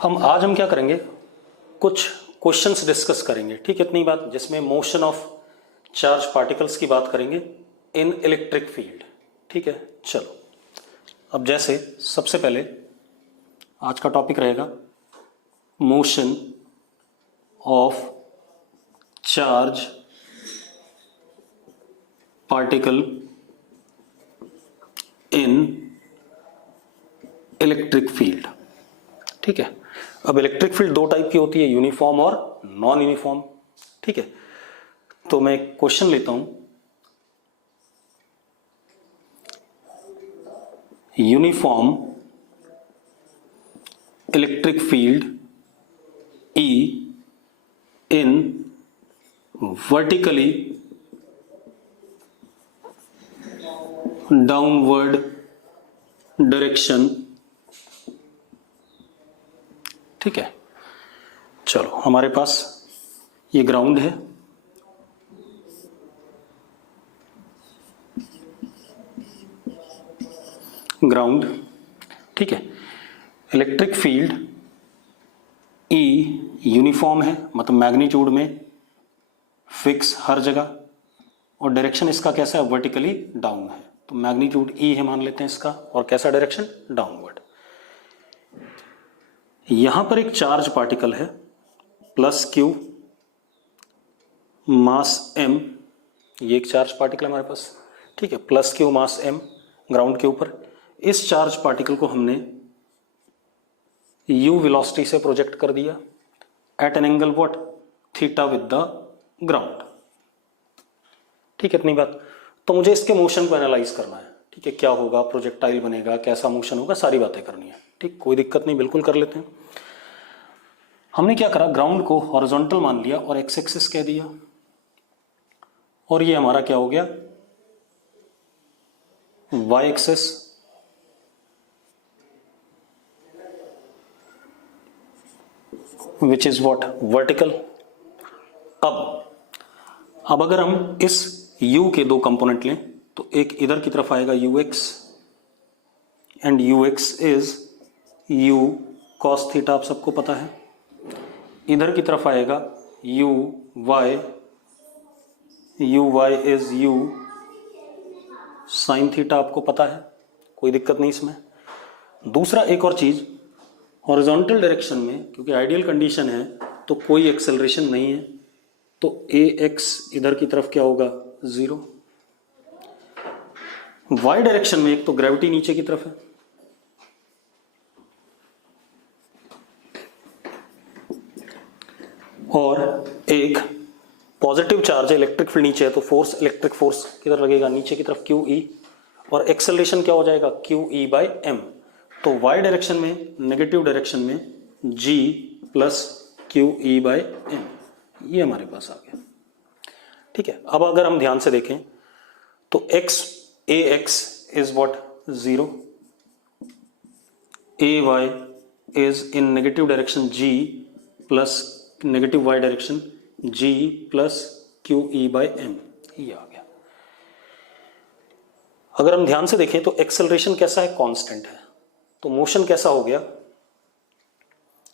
आज हम क्या करेंगे, कुछ क्वेश्चंस डिस्कस करेंगे, ठीक है, इतनी बात, जिसमें मोशन ऑफ चार्ज पार्टिकल्स की बात करेंगे इन इलेक्ट्रिक फील्ड, ठीक है। चलो, अब जैसे सबसे पहले आज का टॉपिक रहेगा motion of charge particle in electric field, ठीक है। अब इलेक्ट्रिक फील्ड दो टाइप की होती है, यूनिफॉर्म और नॉन यूनिफॉर्म, ठीक है। तो मैं एक क्वेश्चन लेता हूं, uniform electric field E in vertically downward direction, ठीक है। चलो, हमारे पास ये ग्राउंड है, ग्राउंड, ठीक है। इलेक्ट्रिक फील्ड E यूनिफॉर्म है, मतलब मैग्नीट्यूड में फिक्स हर जगह, और डायरेक्शन इसका कैसा है, वर्टिकली डाउन है। तो मैग्नीट्यूड E है मान लेते हैं इसका, और कैसा डायरेक्शन, डाउनवर्ड। यहां पर एक चार्ज पार्टिकल है प्लस Q मास M, ये एक चार्ज पार्टिकल है हमारे पास, ठीक है, प्लस Q मास M ग्राउंड के ऊपर। इस चार्ज पार्टिकल को हमने U वेलोसिटी से प्रोजेक्ट कर दिया at an angle what, theta with the ground, ठीक है, इतनी बात। तो मुझे इसके मोशन को एनालाइज करना है, ठीक है, क्या होगा, प्रोजेक्टाइल बनेगा, कैसा मोशन होगा, सारी बातें करनी है, ठीक, कोई दिक्कत नहीं, बिल्कुल कर लेते हैं। हमने क्या करा, ग्राउंड को हॉरिजॉन्टल मान लिया और एक्स एक्सिस कह दिया, और ये हमारा क्या हो गया, Y axis, which is what, vertical. अब अगर हम इस u के दो कंपोनेंट लें तो एक इधर की तरफ आएगा ux, and ux is u cos theta, आप सबको पता है। इधर की तरफ आएगा uy is u sin theta, आपको पता है, कोई दिक्कत नहीं इसमें। दूसरा एक और चीज, हॉरिजॉन्टल डायरेक्शन में क्योंकि आइडियल कंडीशन है तो कोई एक्सेलरेशन नहीं है, तो ax इधर की तरफ क्या होगा, 0। y डायरेक्शन में एक तो ग्रेविटी नीचे की तरफ है, और एक पॉजिटिव चार्ज है, इलेक्ट्रिक फील्ड नीचे है, तो फोर्स, इलेक्ट्रिक फोर्स किधर लगेगा, नीचे की तरफ, QE, और एक्सेलरेशन क्या हो जाएगा, QE/m। तो y डायरेक्शन में, नेगेटिव डायरेक्शन में g प्लस QE/m, ये हमारे पास आ गया, ठीक है। अब अगर हम ध्यान से देखें तो ax is what, 0, ay is in negative direction g plus negative y direction g plus QE/m, ये आ गया। अगर हम ध्यान से देखें तो एक्सेलरेशन कैसा है, कांस्टेंट है, तो मोशन कैसा हो गया,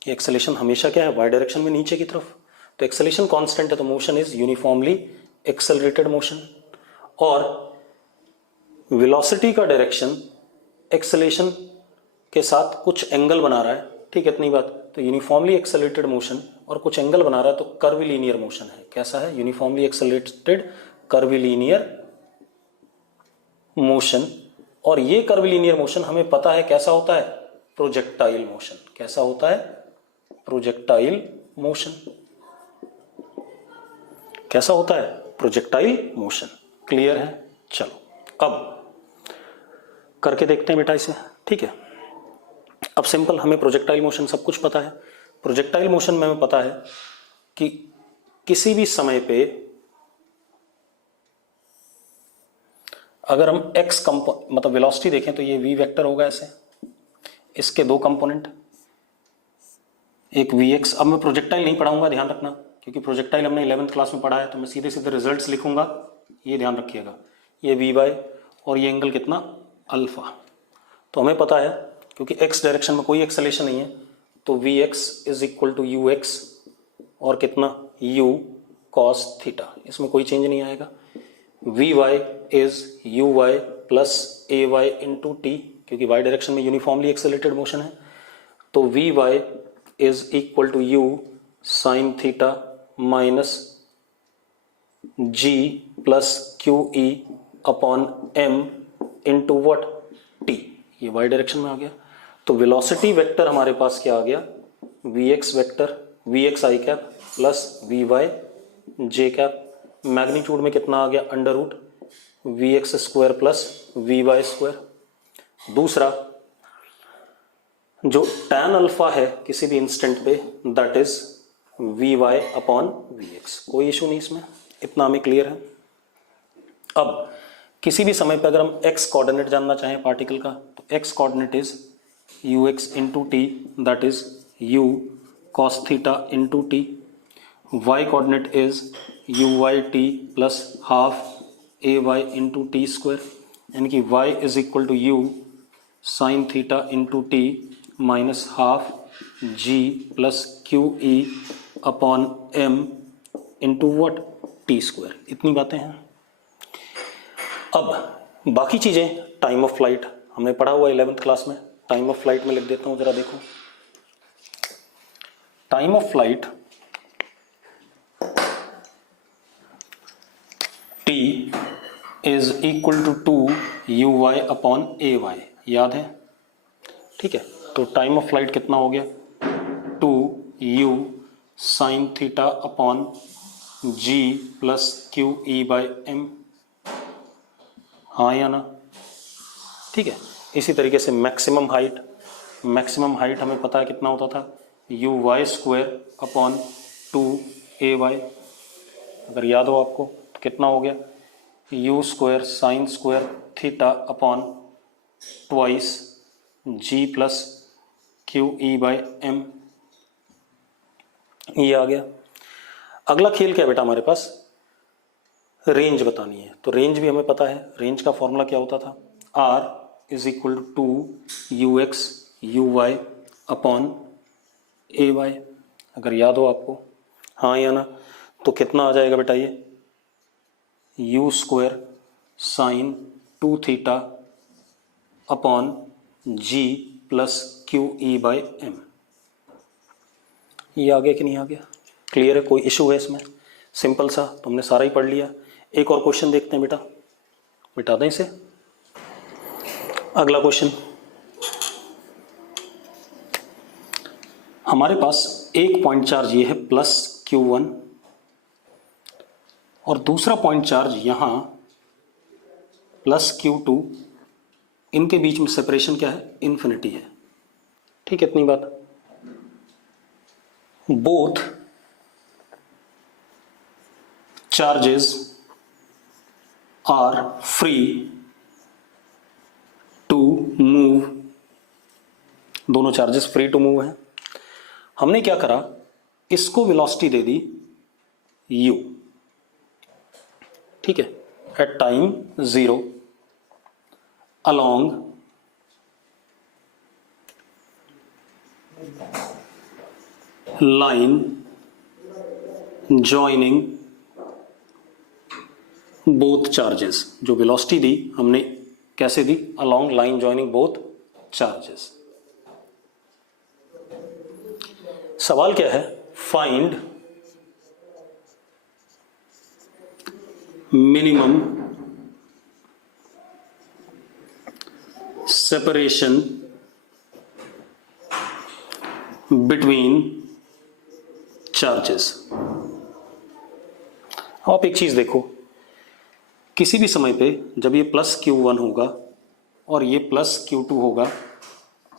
एक्सेलरेशन हमेशा क्या है, y डायरेक्शन में नीचे की तरफ, तो एक्सेलरेशन कांस्टेंट है, तो motion is uniformly accelerated motion. और वेलोसिटी का डायरेक्शन एक्सेलरेशन के साथ कुछ एंगल बना रहा है, ठीक है, इतनी बात। तो यूनिफॉर्मली एक्सेलरेटेड मोशन और कुछ एंगल बना रहा है, तो कर्विलीनियर मोशन है, कैसा है, यूनिफॉर्मली एक्सेलरेटेड कर्विलीनियर मोशन। और ये कर्विलीनियर मोशन हमें पता है कैसा होता है, प्रोजेक्टाइल मोशन, कैसा होता है, प्रोजेक्टाइल मोशन, कैसा होता है, प्रोजेक्टाइल मोशन। क्लियर है? चलो अब करके देखते हैं बेटा इसे, ठीक है। अब सिंपल, हमें प्रोजेक्टाइल मोशन सब कुछ पता है। प्रोजेक्टाइल मोशन में हमें पता है कि किसी भी समय पे अगर हम x मतलब वेलोसिटी देखें तो ये v वेक्टर होगा ऐसे, इसके दो कंपोनेंट, एक vx। अब मैं प्रोजेक्टाइल नहीं पढ़ाऊंगा, ध्यान रखना, क्योंकि प्रोजेक्टाइल हमने 11th क्लास में पढ़ा है, तो मैं सीधे सीधे रिजल्ट्स लिखूंगा, ये ध्यान रखिएगा। ये vy और ये एंगल कितना, अल्फा। तो हमें पता है क्योंकि x डायरेक्शन में कोई एक्सेलरेशन नहीं है, तो V X is equal to U X और कितना u cos थीटा, इसमें कोई चेंज नहीं आएगा। V Y is U Y plus A Y into T, क्योंकि वाई डायरेक्शन में यूनिफॉर्मली एक्सेलरेटेड मोशन है, तो V Y is equal to U sine theta minus G plus Q E upon M into what T, ये Y direction में आ गया। तो velocity vector हमारे पास क्या आ गया, V X vector V X I cap plus V Y J cap, magnitude में कितना आ गया under root V X square plus V Y square. दूसरा जो tan अल्फा है किसी भी इंस्टेंट पे, that is V Y upon V X, कोई इशू नहीं इसमें, इतना हमें क्लियर है। अब किसी भी समय पे अगर हम x कोऑर्डिनेट जानना चाहें पार्टिकल का, तो x coordinate is U X into T, that is u cos theta into T. y coordinate is U Y T plus half A Y into T square, यानी कि y is equal to U sine theta into T minus half G plus Q E upon M into what T square. इतनी बातें हैं। अब बाकी चीजें, time of flight हमने पढ़ा हुआ 11th क्लास में, टाइम ऑफ फ्लाइट में लिख देता हूं, जरा देखो। Time of flight t is equal to 2 U Y upon A Y, याद है? ठीक है, तो टाइम ऑफ फ्लाइट कितना हो गया, 2 U sine theta upon G plus Q E by M, हाँ या ना? ठीक है, इसी तरीके से मैक्सिमम हाइट हमें पता है कितना होता था, U Y square upon 2 A Y, अगर याद हो आपको तो कितना हो गया, U square sine square theta upon twice G plus Q E by M, ये आ गया। अगला खेल क्या है बेटा हमारे पास, रेंज बतानी है। तो रेंज भी हमें पता है, रेंज का फॉर्मूला क्या होता था, r is equal to 2 U X U Y upon A Y, अगर याद हो आपको, हाँ या ना? तो कितना आ जाएगा बेटा ये, U square sine 2 theta upon G plus Q E by M, ये आ गया कि नहीं आ गया? क्लियर है, कोई इशू है इसमें? सिंपल सा, तुमने सारा ही पढ़ लिया। एक और क्वेश्चन देखते हैं बेटा, मिटा दें इसे। अगला क्वेश्चन, हमारे पास एक पॉइंट चार्ज ये है प्लस Q1 और दूसरा पॉइंट चार्ज यहां प्लस Q2, इनके बीच में सेपरेशन क्या है, इन्फिनिटी है। ठीक है, इतनी बात। Both charges are free to move, दोनों चार्जेस फ्री टू मूव है। हमने क्या करा, इसको वेलोसिटी दे दी u, ठीक है, at time 0 along line joining both charges. जो वेलोसिटी दी हमने कैसे दी, along line joining both charges. सवाल क्या है, find minimum separation between charges. आप एक चीज देखो, किसी भी समय पे जब ये प्लस Q1 होगा और ये प्लस Q2 होगा,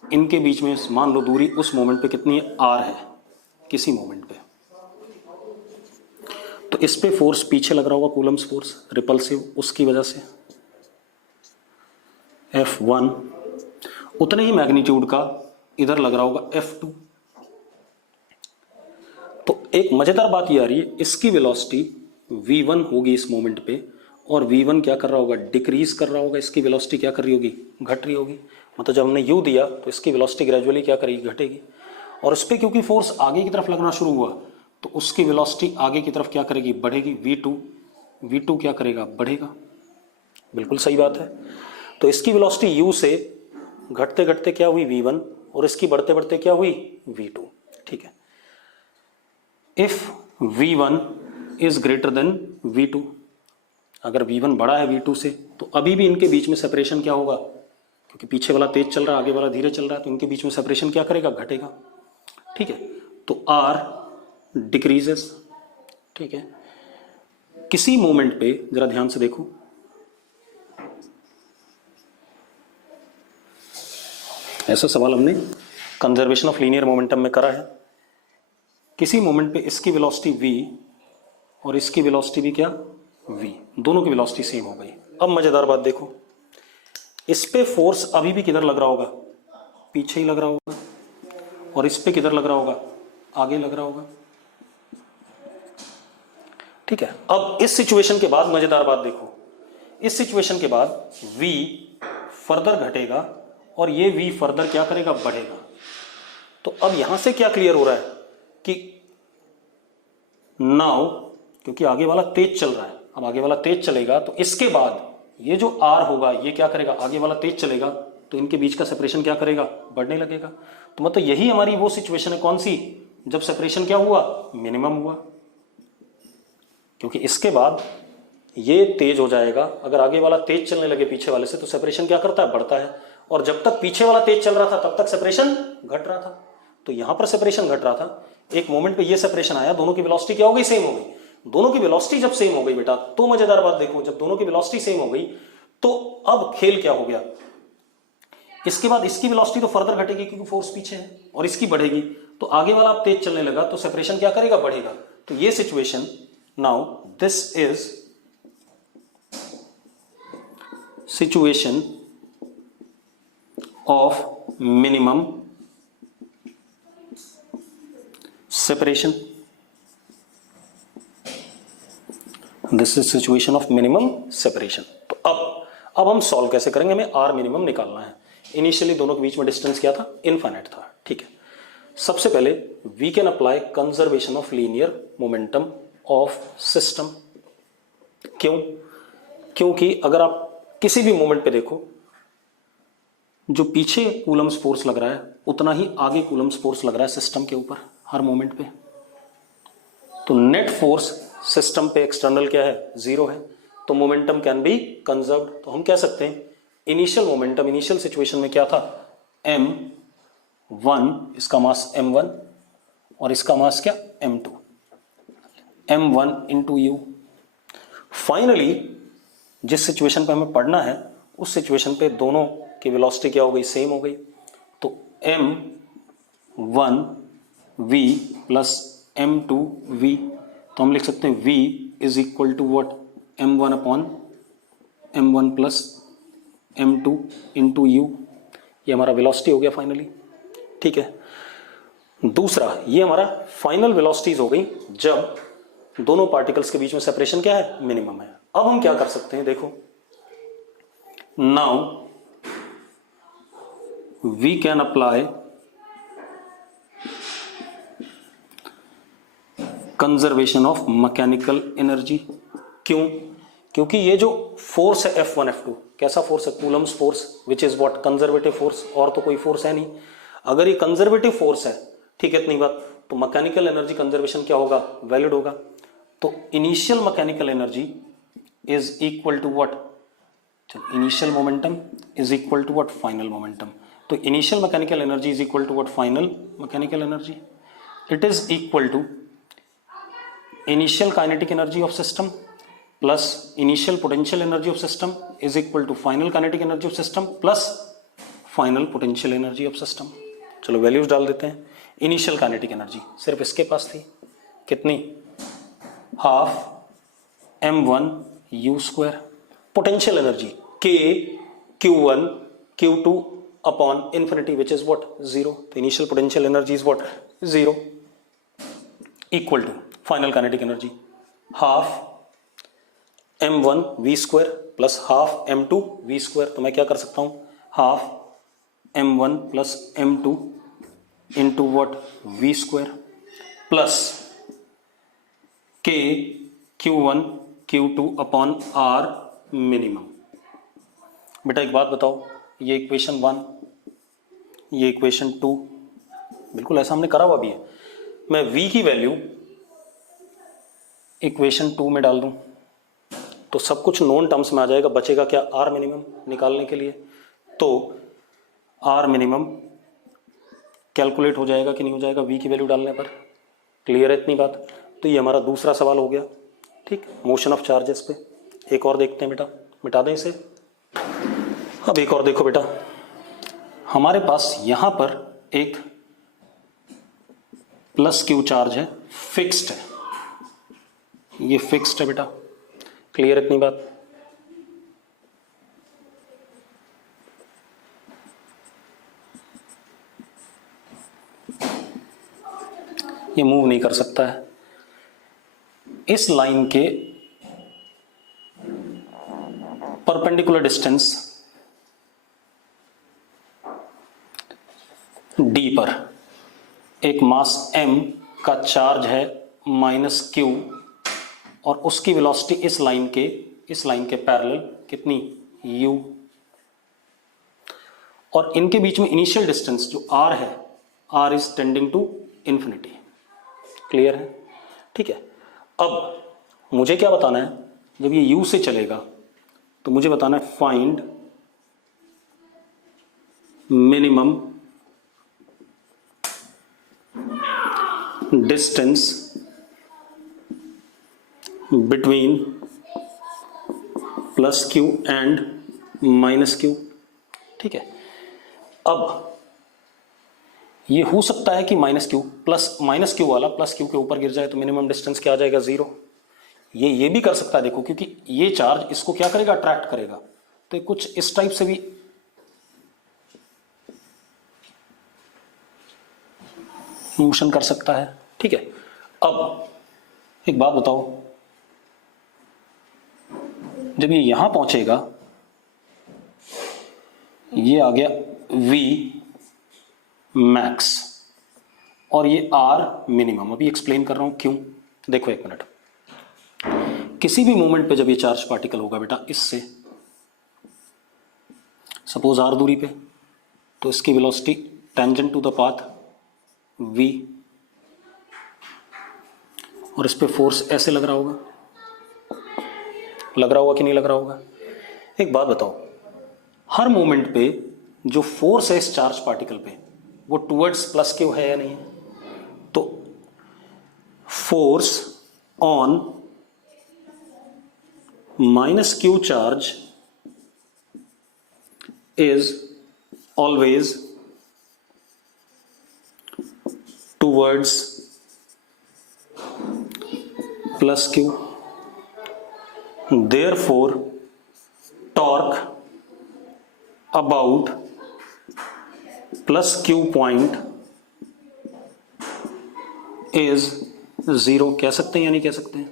इनके बीच में मान लो दूरी उस मोमेंट पे कितनी है, r है, किसी मोमेंट पे, तो इस पे फोर्स पीछे लग रहा होगा, कूलम्स फोर्स रिपल्सिव, उसकी वजह से F1, उतने ही मैग्नीट्यूड का इधर लग रहा होगा F2। तो एक मजेदार बात ये आ रही है, इसकी वेलोसिटी v1 होगी इस मोमेंट पे, और v1 क्या कर रहा होगा, डिक्रीज कर रहा होगा, इसकी वेलोसिटी क्या कर रही होगी, घट रही होगी। मतलब जब हमने u दिया तो इसकी वेलोसिटी ग्रेजुअली क्या करेगी, घटेगी। और उस पर क्योंकि फोर्स आगे की तरफ लगना शुरू हुआ तो उसकी वेलोसिटी आगे की तरफ क्या करेगी, बढ़ेगी, v2 क्या करेगा, बढ़ेगा। बिल्कुल सही बात है। तो इसकी वेलोसिटी u से घटते घटते क्या हुई, v1, और इसकी बढ़ते बढ़ते क्या हुई, v2। ठीक है, if v1 is greater than v2, अगर v1 बड़ा है v2 से तो अभी भी इनके बीच में सेपरेशन क्या होगा, क्योंकि पीछे वाला तेज चल रहा है आगे वाला धीरे चल रहा है, तो इनके बीच में सेपरेशन क्या करेगा, घटेगा। ठीक है, तो r डिक्रीजेस। ठीक है, किसी मोमेंट पे जरा ध्यान से देखो, ऐसा सवाल हमने कंजर्वेशन ऑफ लीनियर मोमेंटम में करा है। किसी मोमेंट पे इसकी वेलोसिटी v और इसकी वेलोसिटी भी क्या, v, दोनों की वेलोसिटी सेम हो गई। अब मजेदार बात देखो, इस पे फोर्स अभी भी किधर लग रहा होगा, पीछे ही लग रहा होगा, और इस पे किधर लग रहा होगा, आगे लग रहा होगा। ठीक है, अब इस सिचुएशन के बाद मजेदार बात देखो, इस सिचुएशन के बाद v फर्दर घटेगा और ये v फर्दर क्या करेगा, बढ़ेगा। तो अब यहां से क्या क्लियर हो रहा है कि नाउ, क्योंकि आगे वाला तेज चल रहा है, अब आगे वाला तेज चलेगा तो इसके बाद ये जो r होगा ये क्या करेगा, आगे वाला तेज चलेगा तो इनके बीच का सेपरेशन क्या करेगा, बढ़ने लगेगा। तो मतलब यही हमारी वो सिचुएशन है, कौन सी, जब सेपरेशन क्या हुआ, मिनिमम हुआ। क्योंकि इसके बाद ये तेज हो जाएगा, अगर आगे वाला तेज चलने लगे पीछे वाले से तो सेपरेशन क्या करता है, बढ़ता है, और जब तक पीछे वाला तेज चल रहा था तब तक सेपरेशन घट रहा था। तो यहां पर सेपरेशन घट रहा था, एक मोमेंट पे ये सेपरेशन आया, दोनों की वेलोसिटी क्या हो गई, सेम हो गई। दोनों की वेलोसिटी जब सेम हो गई बेटा, तो मजेदार बात देखो, जब दोनों की वेलोसिटी सेम हो गई तो अब खेल क्या हो गया, इसके बाद इसकी वेलोसिटी तो फर्दर घटेगी क्योंकि फोर्स पीछे है, और इसकी बढ़ेगी, तो आगे वाला अब तेज चलने लगा तो सेपरेशन क्या करेगा, बढ़ेगा। तो ये situation, now this is situation of minimum separation, this is situation of minimum separation. तो अब हम सॉल्व कैसे करेंगे, हमें आर मिनिमम निकालना है। इनिशियली दोनों के बीच में डिस्टेंस क्या था, इनफाइनाइट था। ठीक है, सबसे पहले we can apply conservation of linear momentum of system. क्यों, क्योंकि अगर आप किसी भी मोमेंट पे देखो, जो पीछे कूलम्स फोर्स लग रहा है उतना ही आगे कूलम्स फोर्स लग रहा है सिस्टम के ऊपर हर मोमेंट पे। तो नेट फोर्स सिस्टम पे एक्सटर्नल क्या है, जीरो है, तो मोमेंटम कैन बी कंजर्व्ड। तो हम कह सकते हैं इनिशियल मोमेंटम, इनिशियल सिचुएशन में क्या था, m1, इसका मास m1 और इसका मास क्या, m2, m1 into you. Finally जिस सिचुएशन पे हमें पढ़ना है उस सिचुएशन पे दोनों की वेलोसिटी क्या हो गई, सेम हो गई। तो m1 v plus m2 v, तो हम लिख सकते हैं v is equal to what, m1 upon m1 plus m2 into u। ये हमारा वेलोसिटी हो गया फाइनली। ठीक है, दूसरा ये हमारा फाइनल वेलोसिटीज हो गई जब दोनों पार्टिकल्स के बीच में सेपरेशन क्या है, मिनिमम है। अब हम क्या कर सकते हैं, देखो, now we can apply conservation of mechanical energy. क्यों, क्योंकि ये जो फोर्स है F1 F2, कैसा फोर्स है, Coulomb's force, which is what, conservative force, और तो कोई फोर्स है नहीं। अगर ये कंजर्वेटिव फोर्स है, ठीक है, इतनी बात, तो मैकेनिकल एनर्जी कंजर्वेशन क्या होगा, वैलिड होगा। तो initial mechanical energy is equal to what, initial momentum is equal to what, final momentum. तो initial mechanical energy is equal to what, final mechanical energy. It is equal to initial kinetic energy of system plus initial potential energy of system is equal to final kinetic energy of system plus final potential energy of system. चलो values डाल देते हैं। Initial kinetic energy सिर्फ इसके पास थी, कितनी, half m1 u square. Potential energy k q1 q2 upon infinity which is what, zero. तो initial potential energy is what, zero, equal to final kinetic energy half m1 v square plus half m2 v square. तो मैं क्या कर सकता हूं, half m1 plus m2 into what v square plus k Q1 Q2 upon are minimum. बेटा एक बात बताओ, ये इक्वेशन 1, ये इक्वेशन 2, बिल्कुल ऐसा हमने करा हुआ भी है। मैं v की वैल्यू इक्वेशन 2 में डाल दूं तो सब कुछ नॉन टर्म्स में आ जाएगा, बचेगा क्या, आर मिनिमम निकालने के लिए। तो आर मिनिमम कैलकुलेट हो जाएगा कि नहीं हो जाएगा v की वैल्यू डालने पर। क्लियर है इतनी बात? तो ये हमारा दूसरा सवाल हो गया। ठीक, मोशन ऑफ चार्जेस पे एक और देखते हैं बेटा, मिटा दें इसे। अब एक और देखो बेटा, हमारे पास यहां पर एक प्लस क्यू चार्ज है, फिक्स्ड है, ये फिक्स्ड है बेटा। क्लियर इतनी बात? ये मूव नहीं कर सकता है। इस लाइन के परपेंडिकुलर डिस्टेंस d पर एक मास m का चार्ज है -q और उसकी वेलोसिटी इस लाइन के पैरेलल कितनी, u, और इनके बीच में इनिशियल डिस्टेंस जो r है, r is tending to infinity. Clear है? ठीक है। अब मुझे क्या बताना है, जब ये u से चलेगा तो मुझे बताना है find minimum distance between plus Q and minus Q. ठीक है। अब ये हो सकता है कि माइनस क्यू वाला प्लस क्यू के ऊपर गिर जाए तो मिनिमम डिस्टेंस क्या आ जाएगा, 0। ये भी कर सकता है, देखो, क्योंकि ये चार्ज इसको क्या करेगा, अट्रैक्ट करेगा। तो कुछ इस टाइप से भी मोशन कर सकता है। ठीक है। अब एक बात बताओ, जब ये यहां पहुंचेगा, ये आ गया v मैक्स और ये r मिनिमम। अभी एक्सप्लेन कर रहा हूं क्यों। देखो एक मिनट, किसी भी मोमेंट पे जब ये चार्ज पार्टिकल होगा बेटा इससे, सपोज r दूरी पे, तो इसकी velocity tangent to the path v, और इस पे फोर्स ऐसे लग रहा होगा कि नहीं लग रहा होगा। एक बात बताओ, हर मोमेंट पे जो फोर्स है इस चार्ज पार्टिकल पे वो टुवर्ड्स प्लस क्यू है या नहीं है? तो force on minus Q charge is always towards plus Q, therefore torque about plus q point is 0। कह सकते हैं या नहीं कह सकते हैं?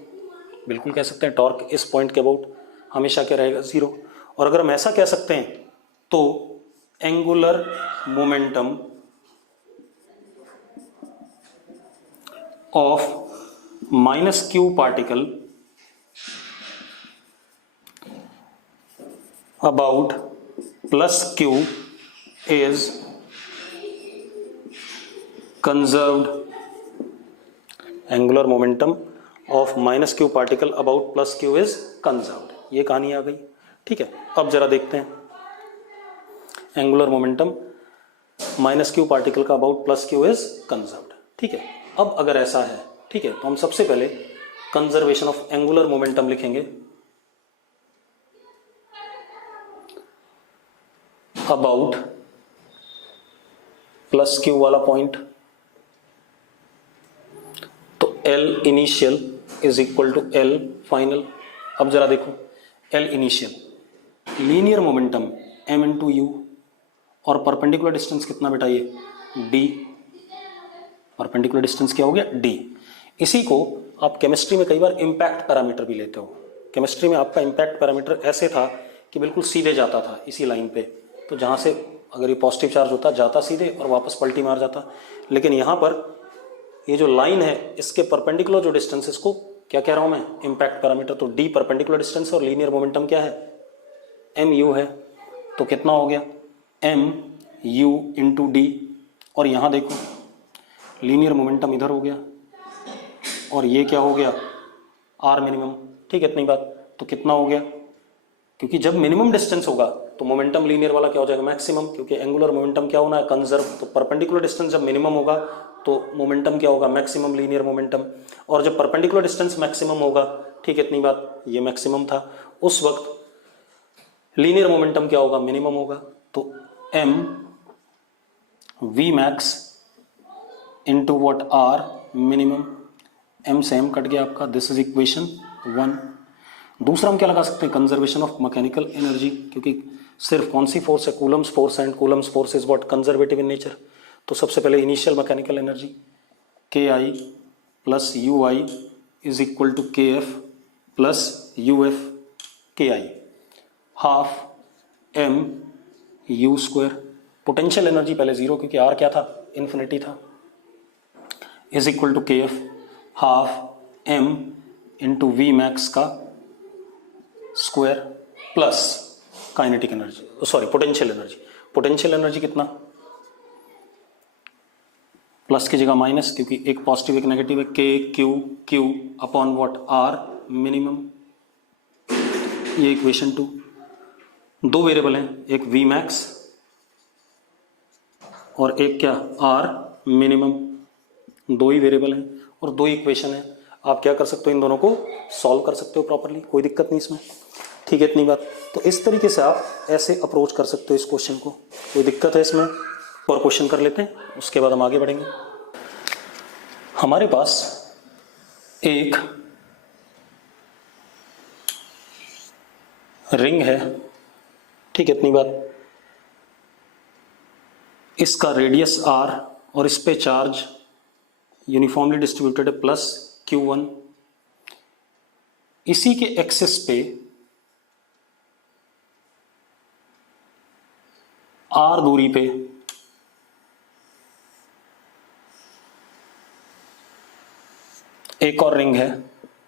बिल्कुल कह सकते हैं। टॉर्क इस पॉइंट के अबाउट हमेशा क्या रहेगा, 0। और अगर हम ऐसा कह सकते हैं तो angular momentum of minus q particle about plus q is conserved, angular momentum of minus q particle about plus q is conserved। ये कहानी आ गई। ठीक है। अब जरा देखते हैं, angular momentum minus q particle का about plus q is conserved. ठीक है। अब अगर ऐसा है, ठीक है, तो हम सबसे पहले कंजर्वेशन ऑफ एंगुलर मोमेंटम लिखेंगे अबाउट प्लस क्यू वाला पॉइंट। तो L initial is equal to L final. अब जरा देखो, L initial linear momentum m into U और परपेंडिकुलर डिस्टेंस कितना बेटा, ये d। परपेंडिकुलर डिस्टेंस क्या हो गया, d। इसी को आप केमिस्ट्री में कई बार इम्पैक्ट पैरामीटर भी लेते हो। केमिस्ट्री में आपका इम्पैक्ट पैरामीटर ऐसे था कि बिल्कुल सीधे जाता था इसी लाइन पे, तो जहाँ से अगर ये पॉजिटिव चार्ज होता जाता सीधे और वापस पलटी मार जाता, लेकिन यहाँ पर ये जो लाइन है इसके परपेंडिकुलर जो डिस्टेंस, इसको क्या कह रहा हूँ मैं, इम्पैक्ट पैरामीटर। तो डी परपेंडिकुलर डिस्टेंस और लीनियर मोमेंटम क्या है, एम यू है। तो कितना हो गया, एम यू इंटू डी, और यहाँ देखो लीनियर मोमेंटम इधर हो गया और ये क्या हो गया, आर मिनिमम। ठीक है, इतनी बात। तो कितना हो गया, क्योंकि जब मिनिमम डिस्टेंस होगा तो मोमेंटम लीनियर वाला क्या हो जाएगा, मैक्सिमम, क्योंकि एंगुलर मोमेंटम क्या होना है, कंजर्व। तो परपेंडिकुलर डिस्टेंस जब मिनिमम होगा तो मोमेंटम क्या होगा, मैक्सिमम लीनियर मोमेंटम। और जब परपेंडिकुलर डिस्टेंस मैक्सिमम होगा, ठीक है इतनी बात, ये मैक्सिमम था, उस वक्त लीनियर मोमेंटम क्या होगा, मिनिमम होगा। तो M V max into what, R minimum. M से एम कट गया आपका, दिस इज इक्वेशन 1। दूसरा हम क्या लगा सकते हैं, कंजर्वेशन ऑफ मैकेनिकल एनर्जी, क्योंकि सिर्फ कौन सी फोर्स है, Coulomb's force, and Coulomb's force is what, conservative in nature. तो सबसे पहले initial mechanical energy K I plus U I is equal to K F plus U F K I, half M U square. Potential energy पहले zero, क्योंकि R क्या था, infinity था, is equal to K F half M into V max का square plus kinetic energy, sorry potential energy. Potential energy कितना, plus की जगह minus, क्योंकि एक पॉजिटिव एक नेगेटिव है, K Q Q upon what, R minimum. ये इक्वेशन 2। दो वेरिएबल हैं, एक वी मैक्स और एक क्या, आर मिनिमम। दो ही वेरिएबल हैं और दो ही इक्वेशन है। आप क्या कर सकते हो, इन दोनों को सॉल्व कर सकते हो प्रॉपरली, कोई दिक्कत नहीं इसमें। ठीक है इतनी बात। तो इस तरीके से आप ऐसे अप्रोच कर सकते हो इस क्वेश्चन को, कोई दिक्कत है इसमें। और क्वेश्चन कर लेते हैं, उसके बाद हम आगे बढ़ेंगे। हमारे पास एक रिंग है, ठीक है इतनी बात, इसका रेडियस आर और इस पे चार्ज यूनिफॉर्मली डिस्ट्रीब्यूटेड है प्लस Q1। इसी के एक्सिस पे R दूरी पे एक और रिंग है,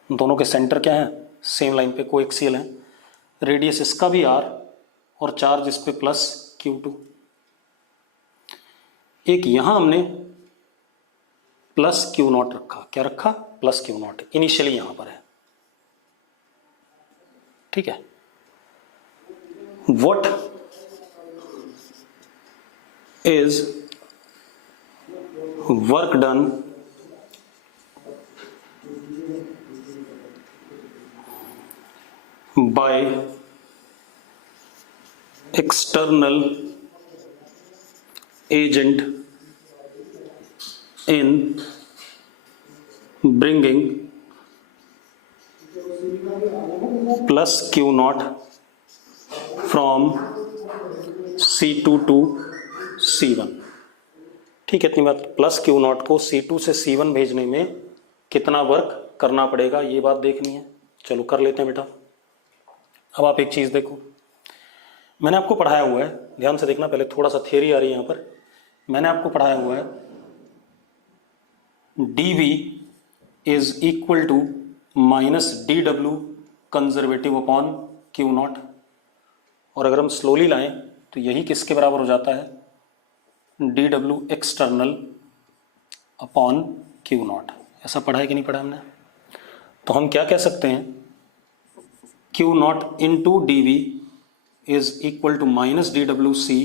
दोनों के सेंटर क्या है, सेम लाइन पे कोएक्सियल है। रेडियस इसका भी R और चार्ज इस पे प्लस Q2। एक यहां हमने प्लस Q0 रखा, क्या रखा, प्लस Q0 इनिशियली यहां पर है, ठीक है। What is work done by external agent in bringing plus Q0 from C2 to C1। ठीक है इतनी बात। प्लस Q0 को C2 से C1 भेजने में कितना वर्क करना पड़ेगा, ये बात देखनी है। चलो कर लेते हैं बेटा। अब आप एक चीज देखो, मैंने आपको पढ़ाया हुआ है, ध्यान से देखना, पहले थोड़ा सा थियरी आ रही है यहाँ पर। मैंने आपको पढ़ाया हुआ है dV is equal to minus DW conservative upon Q0, और अगर हम स्लोली लाएं तो यही किसके बराबर हो जाता है, DW एक्सटर्नल अपॉन Q0। ऐसा पढ़ा है कि नहीं पढ़ा हमने? तो हम क्या कह सकते हैं, Q0 into DV is equal to minus DWC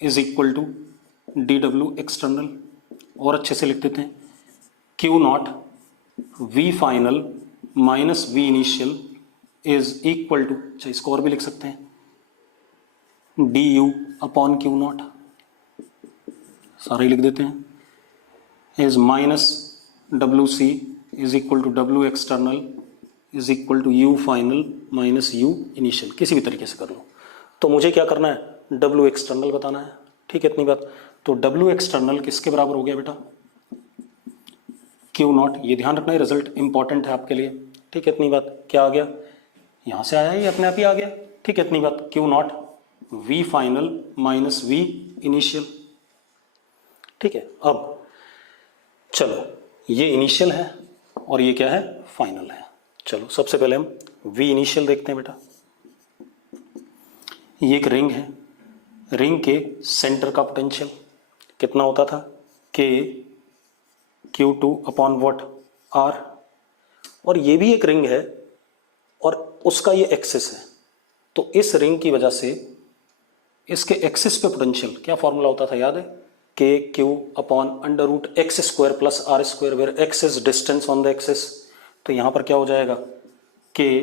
is equal to DW external. और अच्छे से लिख देते हैं, Q0 V final minus V initial is equal to, अच्छा इसको और भी लिख सकते हैं, DU अपॉन Q0, सारे लिख देते हैं, is minus WC is equal to W external is equal to U final minus U initial. किसी भी तरीके से कर लो। तो मुझे क्या करना है, W एक्सटर्नल बताना है, ठीक है इतनी बात। तो W एक्सटर्नल किसके बराबर हो गया बेटा, Q0। ये ध्यान रखना है, रिजल्ट इंपॉर्टेंट है आपके लिए, ठीक है इतनी बात। क्या आ गया, यहां से आया, ये अपने आप ही आ गया, ठीक है इतनी बात। Q0 V final minus V initial. ठीक है, अब चलो ये इनिशियल है और ये क्या है, फाइनल है। चलो सबसे पहले हम V इनिशियल देखते हैं बेटा। ये एक रिंग है, रिंग के सेंटर का पोटेंशियल कितना होता था, K Q2 upon what, R। और ये भी एक रिंग है और उसका ये एक्सिस है, तो इस रिंग की वजह से इसके एक्सिस पे पोटेंशियल क्या फॉर्मूला होता था, याद है, K Q upon under root X square plus R square, where X is distance on the axis. तो यहां पर क्या हो जाएगा, K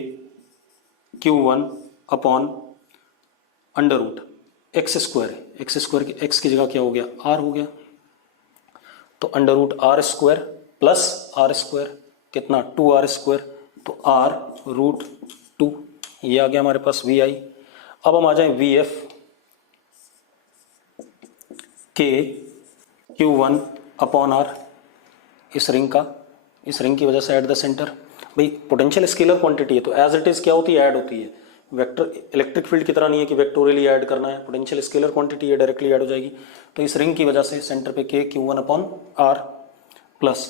Q one upon under root X square की एक्स की जगह क्या हो गया, आर हो गया, तो under root R square plus R square कितना, 2r स्क्वायर, तो आर रूट 2, ये आ गया हमारे पास वी आई। अब हम आ जाए वी एफ, के क्यू वन अपॉन आर, इस रिंग की वजह से एट द सेंटर। भाई पोटेंशियल स्केलर क्वांटिटी है तो एज इट इज क्या होती है, ऐड होती है। वेक्टर इलेक्ट्रिक फील्ड की तरह नहीं है कि वेक्टोरियली ऐड करना है, पोटेंशियल स्केलर क्वांटिटी है, डायरेक्टली ऐड हो जाएगी। तो इस रिंग की वजह से सेंटर पे K Q one upon R plus,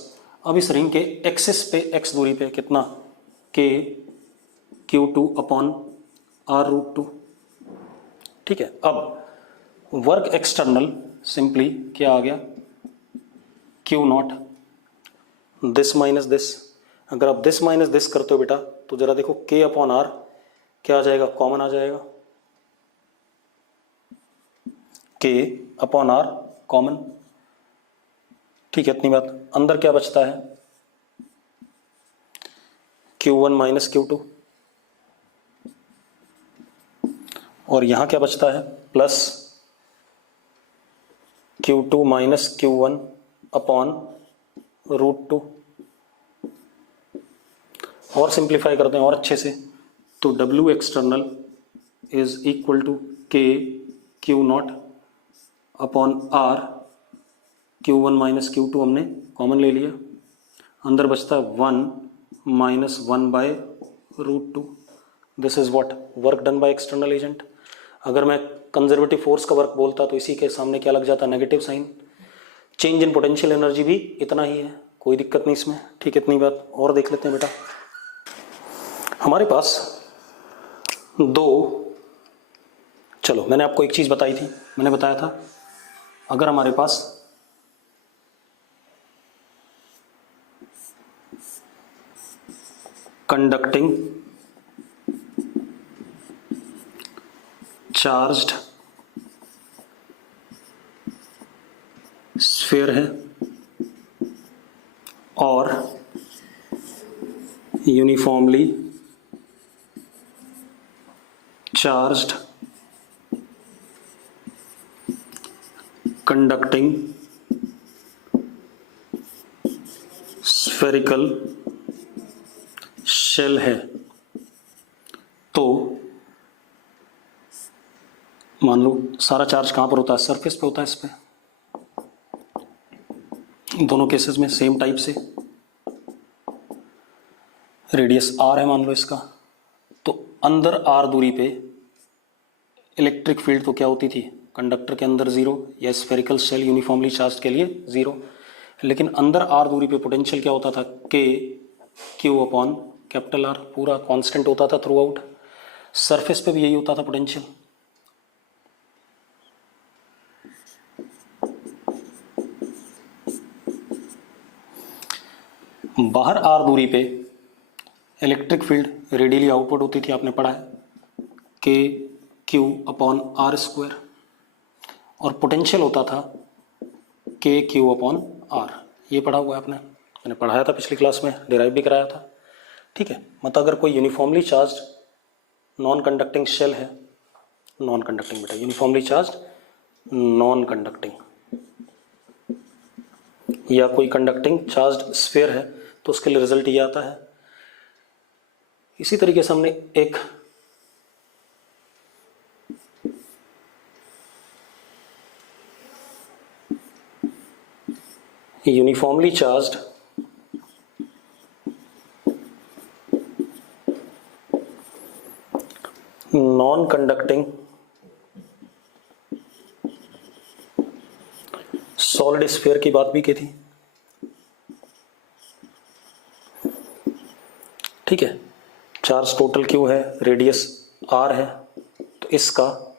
अब इस रिंग के एक्सिस पे एक्स दूरी पे कितना, K Q two upon R root 2। ठीक है, अब वर्क एक्सटर्नल सिंपली क्या आ गया, Q not this minus this. अगर आप दिस माइनस दिस करते हो बेटा तो जरा देखो के अपॉन आर क्या आ जाएगा, कॉमन आ जाएगा, के अपॉन आर कॉमन। ठीक है, इतनी बात। अंदर क्या बचता है, Q1 माइनस Q2, और यहां क्या बचता है, plus Q2 minus Q1 upon root 2। और सिंप्लीफाई करते हैं और अच्छे से, तो W external is equal to K Q naught upon R, Q1 minus Q2 हमने कॉमन ले लिया, अंदर बचता है 1 minus 1 by root 2। This is what, work done by external agent. अगर मैं कंजर्वेटिव फोर्स का वर्क बोलता तो इसी के सामने क्या लग जाता, negative sign. Change in potential energy भी इतना ही है, कोई दिक्कत नहीं इसमें। ठीक है, इतनी बात। और देख लेते हैं बेटा, हमारे पास दो, चलो मैंने आपको एक चीज बताई थी, मैंने बताया था अगर हमारे पास कंडक्टिंग चार्ज्ड स्फीयर है और uniformly charged conducting spherical shell है, तो मान लो सारा चार्ज कहां पर होता है, सरफेस पे होता है। इस पे दोनों केसेस में सेम टाइप से, रेडियस r है मान लो इसका, तो अंदर r दूरी पे इलेक्ट्रिक फील्ड तो क्या होती थी, कंडक्टर के अंदर 0, या स्फेरिकल शेल यूनिफॉर्मली चार्ज के लिए 0, लेकिन अंदर r दूरी पे पोटेंशियल क्या होता था, k q upon capital R, पूरा कांस्टेंट होता था थ्रू आउट। सरफेस पे भी यही होता था पोटेंशियल। बाहर r दूरी पे इलेक्ट्रिक फील्ड रेडियली आउटवर्ड होती थी, आपने पढ़ा है, K Q upon R square, और पोटेंशियल होता था के क्यू अपॉन आर। ये पढ़ा हुआ है आपने, मैंने पढ़ाया था पिछली क्लास में, डिराइव भी कराया था। ठीक है, मतलब अगर कोई uniformly charge non conducting shell है, नॉन कंडक्टिंग बेटा, यूनिफॉर्मली चार्ज नॉन कंडक्टिंग, या कोई कंडक्टिंग चार्ज्ड स्फीयर है, तो उसके लिए रिजल्ट ये आता है। इसी तरीके से हमने एक uniformly charged non conducting solid sphere की बात भी की थी, ठीक है। चार्ज टोटल क्यू है, रेडियस आर है, तो इसका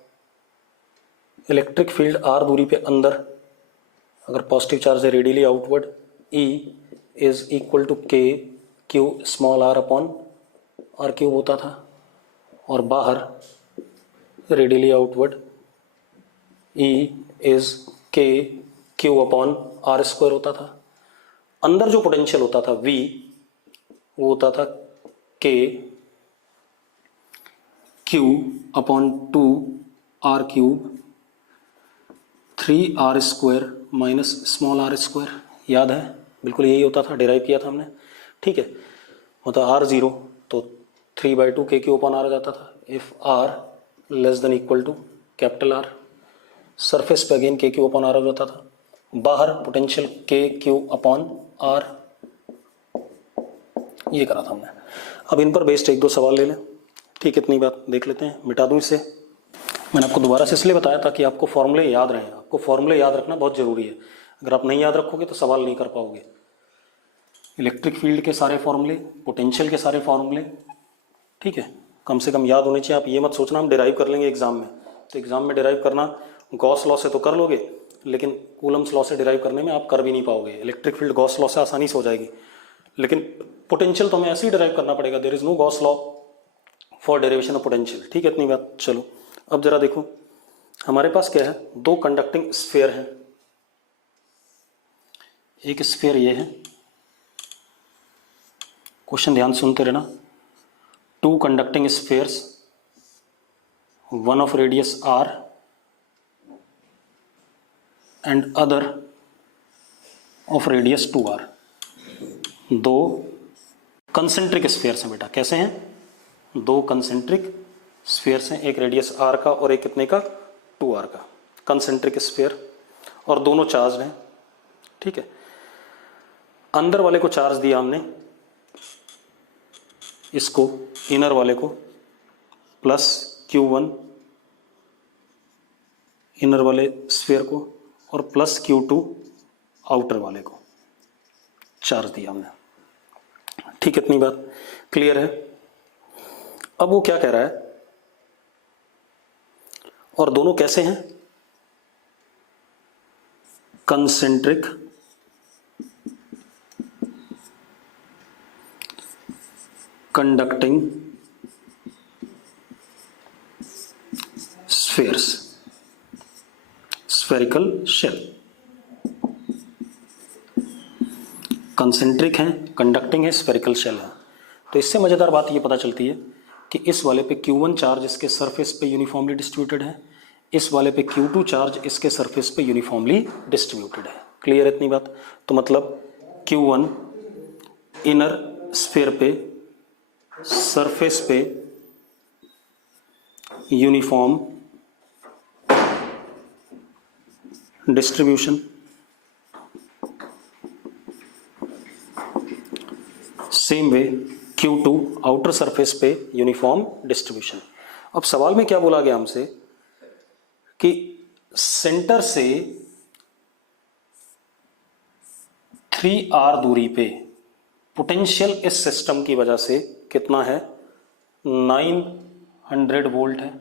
इलेक्ट्रिक फील्ड आर दूरी पे अंदर, अगर पॉजिटिव चार्ज है radially outward, E is equal to K Q small R upon R cube होता था, और बाहर radially outward E is K Q upon R square होता था। अंदर जो पोटेंशियल होता था वी, वो होता था K Q upon 2 R cube 3 R square minus small R square, याद है? बिल्कुल यही होता था, डिराइव किया था हमने, ठीक है। मतलब आर जीरो तो 3/2 के क्यू अपॉन आर आ जाता था, if r less than equal to capital R. Surface पे again K Q upon r हो जाता था, बाहर पोटेंशियल के क्यू अपॉन आर, ये करा था हमने। अब इन पर बेस्ड एक दो सवाल ले लें, ठीक है, इतनी बात देख लेते हैं, मिटा दूं इसे। मैंने आपको दोबारा से इसलिए बताया था कि आपको फॉर्मूले याद रहें, आपको फॉर्मूले याद रखना बहुत जरूरी है। अगर आप नहीं याद रखोगे तो सवाल नहीं कर पाओगे। इलेक्ट्रिक फील्ड के सारे फॉर्मूले, पोटेंशियल के सारे फॉर्मूले, ठीक है, कम से कम याद होने चाहिए। आप ये मत सोचना हम डिराइव कर लेंगे एग्जाम में, तो एग्जाम में डिराइव करना गॉस लॉ से तो कर लोगे, लेकिन कूलम्स लॉ से डिराइव करने में आप कर भी नहीं पाओगे। इलेक्ट्रिक फील्ड गॉस लॉ से आसानी से हो जाएगी, लेकिन पोटेंशियल तो हमें ऐसे ही डिराइव करना पड़ेगा। There is no Gauss law for derivation of potential, ठीक है, इतनी बात। चलो अब जरा देखो, हमारे पास क्या है, दो कंडक्टिंग स्फीयर है। एक स्फीयर ये है, क्वेश्चन ध्यान सुनते रहना। Two conducting spheres, one of radius r and other of radius 2r। दो कंसेंट्रिक स्फीयर्स हैं बेटा। कैसे हैं? दो कंसेंट्रिक स्फीयर्स हैं, एक रेडियस r का और एक कितने का, 2r का, कंसेंट्रिक स्फीयर, और दोनों चार्ज हैं, ठीक है। अंदर वाले को चार्ज दिया हमने, इसको इनर वाले को प्लस Q1 इनर वाले स्फीयर को, और प्लस Q2 आउटर वाले को चार्ज दिया हमने, ठीक है, इतनी बात क्लियर है। अब वो क्या कह रहा है, और दोनों कैसे हैं, concentric conducting spheres, spherical shell. Concentric हैं, कंडक्टिंग है, स्फेरिकल शेल है। तो इससे मजेदार बात ये पता चलती है कि इस वाले पे Q1 चार्ज इसके सरफेस पे यूनिफॉर्मली डिस्ट्रीब्यूटेड है, इस वाले पे Q2 चार्ज इसके सरफेस पे यूनिफॉर्मली डिस्ट्रीब्यूटेड है। क्लियर है इतनी बात? तो मतलब Q1 इनर स्फीयर पे सरफेस पे uniform distribution, same way Q2 outer surface पे यूनिफॉर्म डिस्ट्रीब्यूशन। अब सवाल में क्या बोला गया हमसे कि सेंटर से 3r दूरी पे पोटेंशियल इस सिस्टम की वजह से कितना है, 900 वोल्ट है,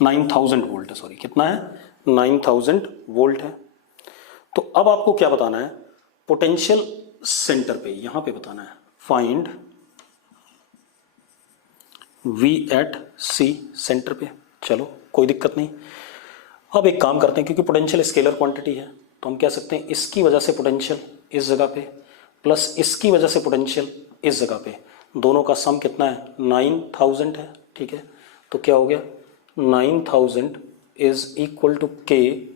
9000 वोल्ट है, सॉरी, कितना है, 9000 वोल्ट है। तो अब आपको क्या बताना है, पोटेंशियल सेंटर पे, यहां पे बताना है, find V at C centre पे। चलो कोई दिक्कत नहीं। अब एक काम करते हैं, क्योंकि पोटेंशियल स्केलर क्वांटिटी है, तो हम कह सकते हैं इसकी वजह से पोटेंशियल इस जगह पे प्लस इसकी वजह से पोटेंशियल इस जगह पे, दोनों का सम कितना है, 9000 है, ठीक है। तो क्या हो गया, 9000 इज इक्वल टू के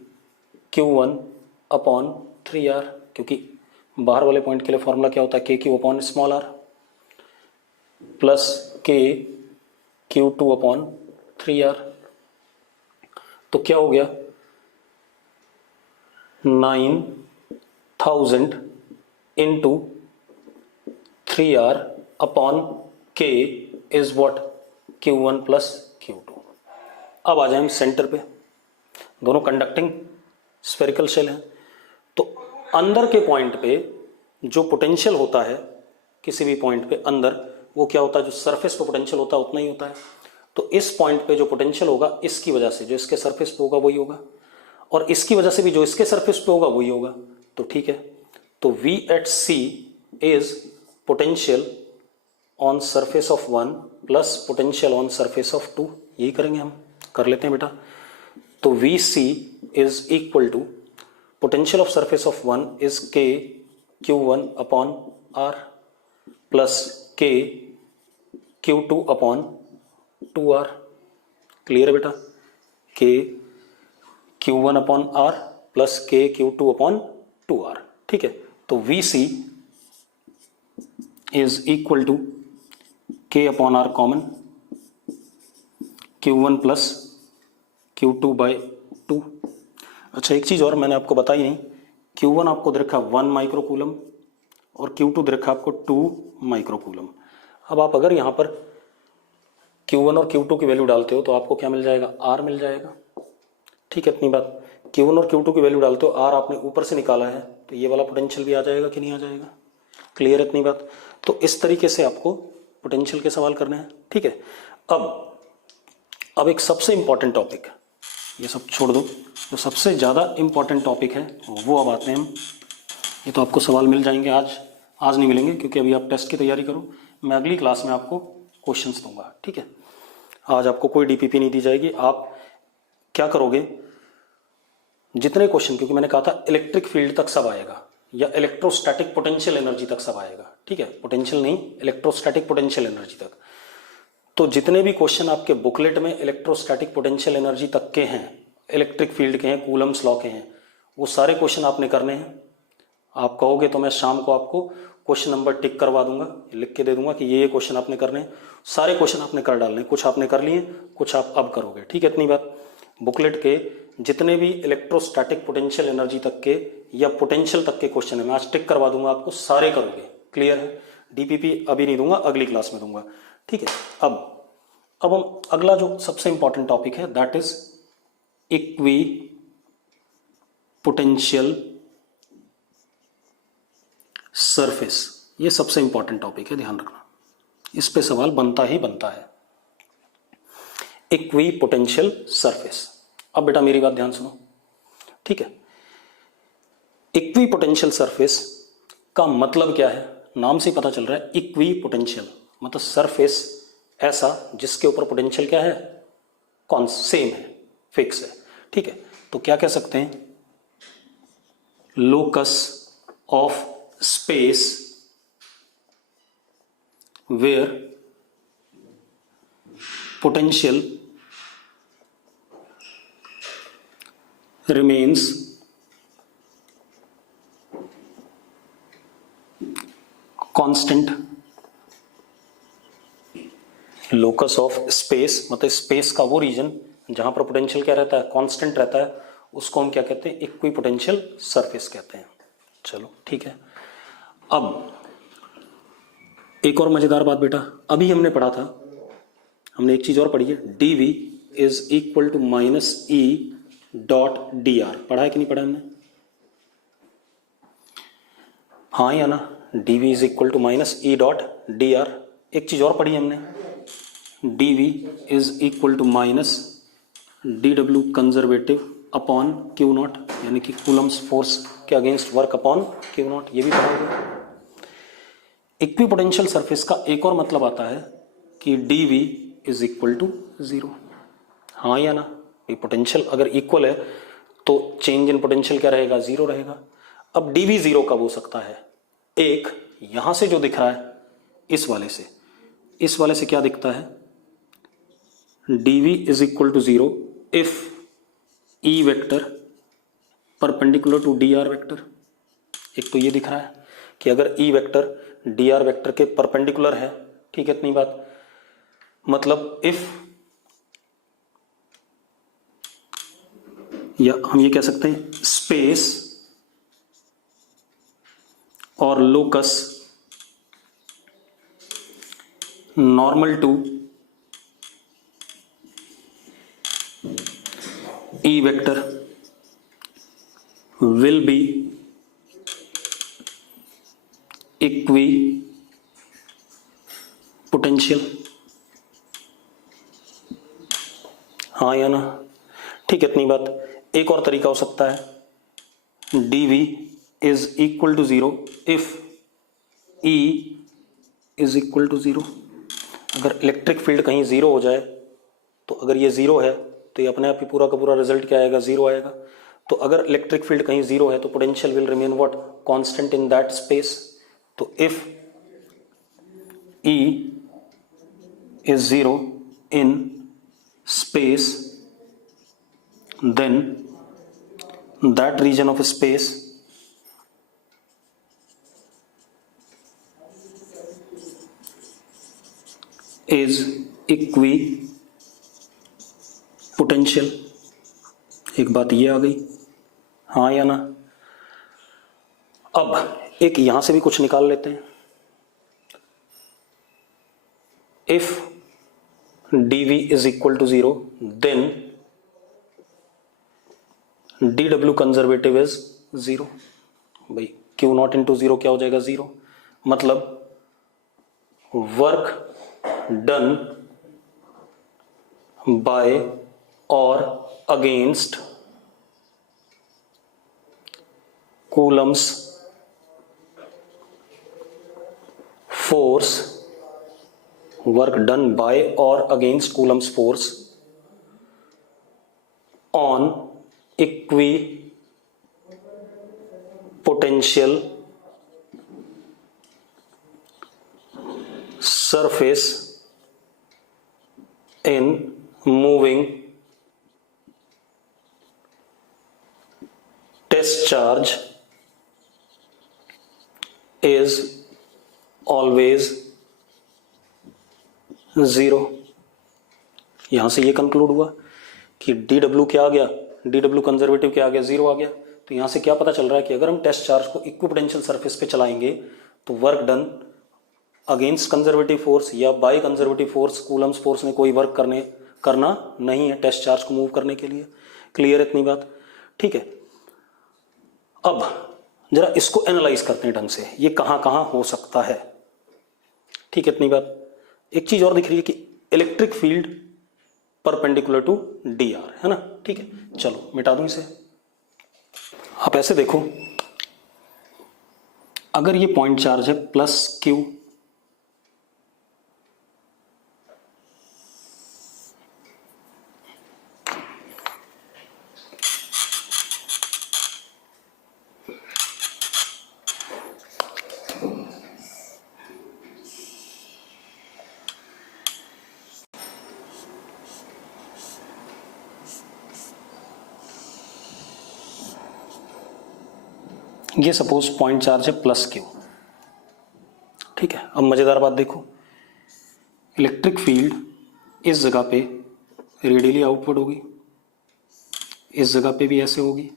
Q1 अपॉन 3r, क्योंकि बाहर वाले पॉइंट के लिए फॉर्मूला क्या होता है, K Q upon small r, plus K Q2 upon 3r। तो क्या हो गया, 9000 into 3r upon K is what, Q1 plus Q2। अब आ जाए हम सेंटर पे, दोनों कंडक्टिंग स्फेरिकल शेल है। तो अंदर के पॉइंट पे जो पोटेंशियल होता है किसी भी पॉइंट पे अंदर, वो क्या होता है, जो सरफेस पे पोटेंशियल होता है उतना ही होता है। तो इस पॉइंट पे जो पोटेंशियल होगा इसकी वजह से जो इसके सरफेस पे होगा वही होगा, और इसकी वजह से भी जो इसके सरफेस पे होगा वही होगा। तो ठीक है, तो V at C is potential on surface of 1 plus potential on surface of 2। यही करेंगे हम, कर लेते हैं बेटा। तो VC is equal to potential of surface of 1 is K Q1 upon R plus K Q2 upon 2R। Clear है बेटा? K Q1 upon R plus K Q2 upon 2R। ठीक है, तो VC is equal to K upon R common, Q1 plus Q2 by 2। अच्छा, एक चीज़ और मैंने आपको बताई नहीं, Q1 आपको दे रखा 1 माइक्रोकूलम और Q2 दे रखा आपको 2 माइक्रोकूलम। अब आप अगर यहाँ पर Q1 और Q2 की वैल्यू डालते हो तो आपको क्या मिल जाएगा, R मिल जाएगा। ठीक है, इतनी बात। Q1 और Q2 की वैल्यू डालते हो, R आपने ऊपर से निकाला है, तो ये वाला पोटेंशियल भी आ जाएगा कि नहीं आ जाएगा। क्लियर है इतनी बात? तो इस तरीके से आपको पोटेंशियल के सवाल करने हैं। ठीक है, अब एक सबसे इंपॉर्टेंट टॉपिक, ये सब छोड़ दो, जो सबसे ज़्यादा इंपॉर्टेंट टॉपिक है वो अब आते हैं हम। ये तो आपको सवाल मिल जाएंगे, आज नहीं मिलेंगे क्योंकि अभी आप टेस्ट की तैयारी करो। मैं अगली क्लास में आपको क्वेश्चंस दूंगा। ठीक है, आज आपको कोई डीपीपी नहीं दी जाएगी। आप क्या करोगे, जितने क्वेश्चन, क्योंकि मैंने कहा था इलेक्ट्रिक फील्ड तक सब आएगा या इलेक्ट्रोस्टैटिक पोटेंशियल एनर्जी तक सब आएगा। ठीक है, पोटेंशियल नहीं, इलेक्ट्रोस्टैटिक पोटेंशियल एनर्जी तक। तो जितने भी क्वेश्चन आपके बुकलेट में इलेक्ट्रोस्टैटिक पोटेंशियल एनर्जी तक के हैं, इलेक्ट्रिक फील्ड के हैं, कूलम्स लॉ के हैं, वो सारे क्वेश्चन आपने करने हैं। आप कहोगे तो मैं शाम को आपको क्वेश्चन नंबर टिक करवा दूंगा, लिख के दे दूंगा कि ये क्वेश्चन आपने करने हैं। सारे क्वेश्चन आपने कर डालने, कुछ आपने कर लिए, कुछ आप अब करोगे। ठीक है, इतनी बात। बुकलेट के जितने भी इलेक्ट्रोस्टैटिक पोटेंशियल एनर्जी तक के या पोटेंशियल तक के क्वेश्चन है, मैं आज टिक करवा दूंगा आपको, सारे करोगे। क्लियर है? डीपीपी अभी नहीं दूंगा, अगली क्लास में दूंगा। ठीक है, अब हम अगला जो सबसे इंपॉर्टेंट टॉपिक है that is equi potential surface. ये सबसे इंपॉर्टेंट टॉपिक है, ध्यान रखना, इस पे सवाल बनता ही बनता है। Equi potential surface. अब बेटा मेरी बात ध्यान सुनो। ठीक है, इक्वी पोटेंशियल सरफेस का मतलब क्या है? नाम से पता चल रहा है, इक्वी पोटेंशियल मतलब सरफेस ऐसा जिसके ऊपर पोटेंशियल क्या है, कौन सेम है, फिक्स है। ठीक है, तो क्या कह सकते हैं, locus of space where potential remains constant। Locus of space मतलब स्पेस का वो रीजन जहां पर पोटेंशियल क्या रहता है, कांस्टेंट रहता है, उसको हम क्या कहते हैं, इक्वी पोटेंशियल सरफेस कहते हैं। चलो ठीक है, अब एक और मजेदार बात बेटा, अभी हमने पढ़ा था, हमने एक चीज और पढ़ी है, dv is equal to minus E dot d r. पढ़ा है कि नहीं पढ़ा हमने? हाँ या ना? dv is equal to minus E dot d r. एक चीज और पढ़ी हमने, dv is equal to minus d W conservative upon q naught, यानी कि कूलम्स फोर्स के against work upon q naught. ये भी पढ़ा। इक्वी पोटेंशियल सरफेस का एक और मतलब आता है कि dv is equal to zero. हाँ या ना? ये पोटेंशियल अगर इक्वल है तो चेंज इन पोटेंशियल क्या रहेगा, जीरो रहेगा। अब dv जीरो कब हो सकता है? एक यहां से जो दिख रहा है, इस वाले से क्या दिखता है, dv is equal to zero if e vector perpendicular to dr vector. एक तो ये दिख रहा है कि अगर e वेक्टर dr वेक्टर के परपेंडिकुलर है। ठीक है, इतनी बात। मतलब इफ, या हम ये कह सकते हैं स्पेस और locus normal to E vector will be equipotential. हाँ या ना? ठीक है, इतनी बात। एक और तरीका हो सकता है, dv is equal to 0 if E is equal to 0। अगर इलेक्ट्रिक फील्ड कहीं 0 हो जाए, तो अगर ये 0 है तो ये अपने आप ही पूरा का पूरा रिजल्ट क्या आएगा, 0 आएगा। तो अगर इलेक्ट्रिक फील्ड कहीं 0 है तो potential will remain what, constant in that space. तो if E is 0 in space, then that region of space is equipotential। एक बात ये आ गई, हाँ या ना? अब एक यहां से भी कुछ निकाल लेते हैं। If dv is equal to 0, then dw conservative is 0। भाई Q नॉट इंटू 0 क्या हो जाएगा, 0। मतलब वर्क डन बाय और against Coulomb's force, work done by or against Coulomb's force on equipotential surface in moving test charge is always 0। यहां से ये conclude हुआ कि dw क्या आ गया, dw कंजर्वेटिव क्या आ गया, 0 आ गया। तो यहां से क्या पता चल रहा है कि अगर हम टेस्ट चार्ज को इक्विपोटेंशियल सरफेस पे चलाएंगे तो work done against conservative force या by conservative force, Coulomb's force में कोई वर्क करना नहीं है टेस्ट चार्ज को मूव करने के लिए। क्लियर इतनी बात? ठीक है, अब जरा इसको एनालाइज करते हैं ढंग से, ये कहां कहां हो सकता है। ठीक है, इतनी बात। एक चीज और दिख रही है कि electric field perpendicular to d r, है ना? ठीक है, चलो मिटा दूं इसे। आप ऐसे देखो, अगर ये पॉइंट चार्ज है प्लस क्यू, ये सपोज पॉइंट चार्ज है प्लस क्यू। ठीक है, अब मजेदार बात देखो, इलेक्ट्रिक फील्ड इस जगह पे रेडियली आउटवर्ड होगी, इस जगह पे भी ऐसे होगी,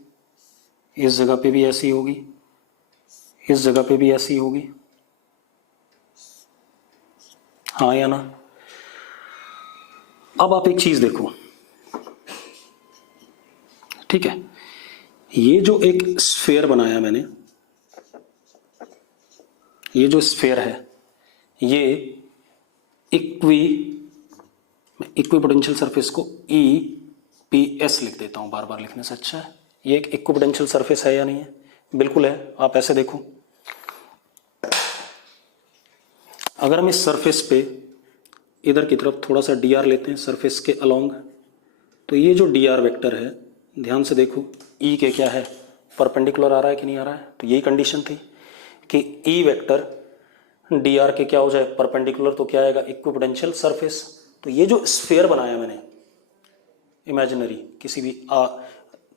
इस जगह पे भी ऐसी होगी, इस जगह पे भी ऐसी होगी, हाँ या ना? अब आप एक चीज देखो, ठीक है, ये जो एक स्फीयर बनाया मैंने, ये जो स्फीयर है, ये इक्विपोटेंशियल सरफेस को EPS लिख देता हूं, बार बार लिखने से अच्छा है। ये एक इक्विपोटेंशियल सरफेस है या नहीं है? बिल्कुल है। आप ऐसे देखो, अगर हम इस सरफेस पे इधर की तरफ थोड़ा सा dr लेते हैं सरफेस के अलोंग, तो ये जो dr वेक्टर है, ध्यान से देखो, E के क्या है, परपेंडिकुलर आ रहा है कि नहीं आ रहा है? तो यही कंडीशन थी कि E वेक्टर dr के क्या हो जाए, परपेंडिकुलर, तो क्या आएगा, इक्विपोटेंशियल सरफेस। तो ये जो स्फीयर बनाया मैंने इमेजिनरी किसी भी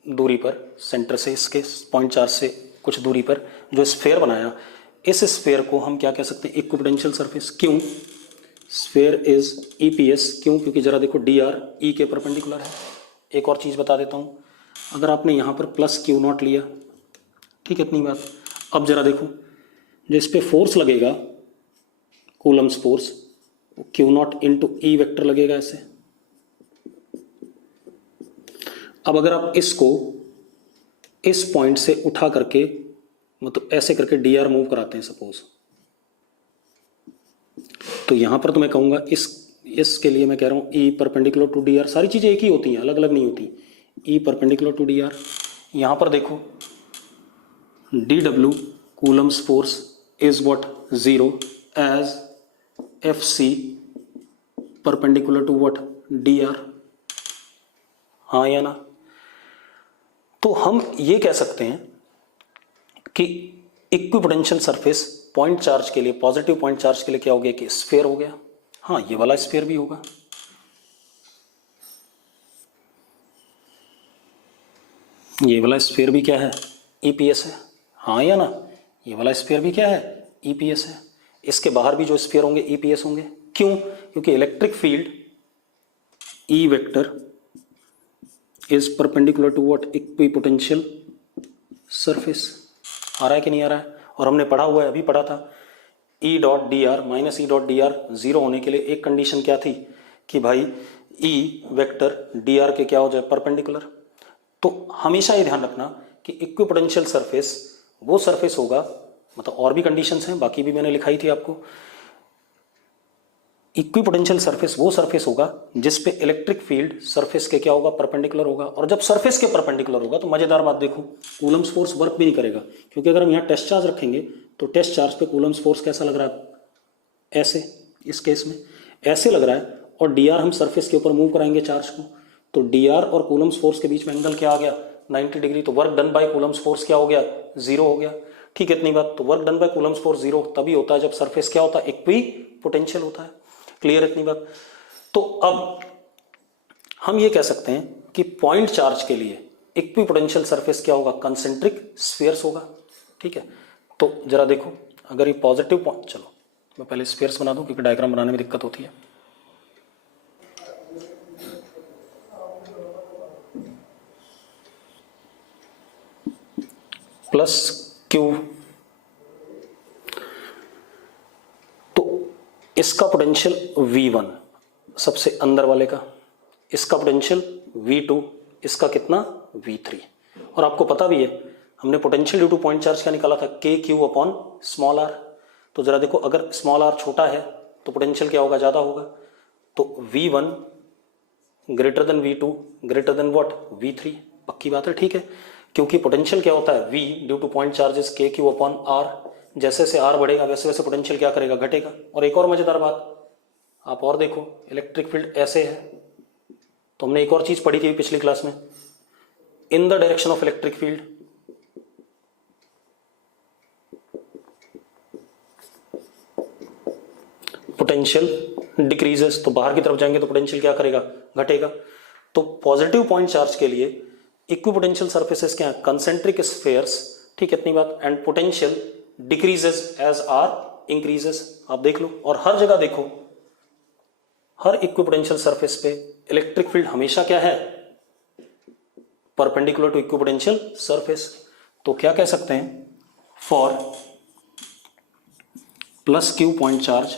दूरी पर, सेंटर से इसके पॉइंट चार्ज से कुछ दूरी पर जो स्फीयर बनाया, इस स्फीयर को हम क्या कह सकते हैं, इक्विपोटेंशियल सरफेस। क्यों? Sphere is EPS। क्यों? क्योंकि जरा देखो dr E के परपेंडिकुलर है। एक और चीज बता देता हूं, अगर आपने यहां पर प्लस Q नॉट लिया, ठीक है, इतनी बात। अब जरा देखो, जो इस पे फोर्स लगेगा, Coulomb's force, Q not into E vector लगेगा ऐसे। अब अगर आप इसको इस पॉइंट से उठा करके मतलब ऐसे करके डी आर मूव कराते हैं सपोज, तो यहां पर तो मैं कहूंगा इसके लिए मैं कह रहा हूं E perpendicular to d r. सारी चीजें एक ही होती हैं, अलग अलग नहीं होती। E perpendicular to d r, यहां पर देखो d W Coulomb's force is what 0 as F C perpendicular to what d r, हाँ या ना। तो हम ये कह सकते हैं कि इक्विपोटेंशियल सरफेस पॉइंट चार्ज के लिए, पॉजिटिव पॉइंट चार्ज के लिए क्या हो गया कि स्फीयर हो गया। हाँ, ये वाला स्फीयर भी होगा। ये वाला स्फीयर भी क्या है, ईपीएस है, हाँ या ना। ये वाला स्फीयर भी क्या है, ईपीएस है। इसके बाहर भी जो स्फीयर होंगे ईपीएस होंगे। क्यों? क्योंकि electric field E vector is perpendicular to what equipotential surface. आ रहा है कि नहीं आ रहा है? और हमने पढ़ा हुआ है, अभी पढ़ा था, ई dot d are minus E dot d are zero होने के लिए एक कंडीशन क्या थी कि भाई ई वेक्टर डी आर के क्या हो जाए, परपेंडिकुलर। तो हमेशा ये ध्यान रखना कि इक्विपोटेंशियल सरफेस वो सरफेस होगा, मतलब और भी कंडीशंस हैं, बाकी भी मैंने लिखाई थी आपको। इक्विपोटेंशियल सरफेस वो सरफेस होगा जिस पे इलेक्ट्रिक फील्ड सरफेस के क्या होगा, परपेंडिकुलर होगा। और जब सरफेस के परपेंडिकुलर होगा तो मजेदार बात देखो, कूलम्स फोर्स वर्क भी नहीं करेगा, क्योंकि अगर हम यहाँ टेस्ट चार्ज रखेंगे तो टेस्ट चार्ज पे कूलम्स फोर्स कैसा लग रहा है, ऐसे, इस केस में ऐसे लग रहा है। और डी आर हम सरफेस के ऊपर मूव कराएंगे चार्ज को, तो डी आर और कूलम्स फोर्स के बीच में एंगल क्या आ गया, 90 डिग्री। तो work done bye Coulomb's force क्या हो गया, 0 हो गया। ठीक है, इतनी बात। तो work done bye Coulomb's force 0 तभी होता है जब सरफेस क्या होता है, इक्वी पोटेंशियल होता है। क्लियर इतनी बात? तो अब हम ये कह सकते हैं कि पॉइंट चार्ज के लिए इक्वी पोटेंशियल सरफेस क्या होगा, कंसेंट्रिक स्फीयर्स होगा। ठीक है, तो जरा देखो, अगर ये पॉजिटिव पॉइंट, चलो मैं पहले स्फीयर्स बना दूं क्योंकि डायग्राम बनाने में दिक्कत होती है। प्लस क्यू, तो इसका पोटेंशियल V1 सबसे अंदर वाले का, इसका पोटेंशियल V2, इसका कितना V3। और आपको पता भी है हमने potential due two point charge क्या निकाला था, K Q upon small are. तो जरा देखो, अगर स्मॉल आर छोटा है तो पोटेंशियल क्या होगा, ज्यादा होगा। तो V1 greater than V2 greater than what, V3। पक्की बात है, ठीक है, क्योंकि पोटेंशियल क्या होता है, V due two point charges के क्यू अपॉन आर। जैसे जैसे आर बढ़ेगा वैसे वैसे पोटेंशियल क्या करेगा, घटेगा। और एक और मजेदार बात आप और देखो, इलेक्ट्रिक फील्ड ऐसे है, तो हमने एक और चीज पढ़ी थी पिछली क्लास में, in the direction of electric field potential decreases. तो बाहर की तरफ जाएंगे तो पोटेंशियल क्या करेगा, घटेगा। तो पॉजिटिव पॉइंट चार्ज के लिए इक्विपोटेंशियल सरफेसेस क्या है, कंसेंट्रिक स्फीयर्स। ठीक है, इतनी बात। And potential decreases as r increases. आप देख लो, और हर जगह देखो, हर इक्विपोटेंशियल सरफेस पे इलेक्ट्रिक फील्ड हमेशा क्या है, परपेंडिकुलर टू इक्विपोटेंशियल सरफेस। तो क्या कह सकते हैं, for plus Q point charge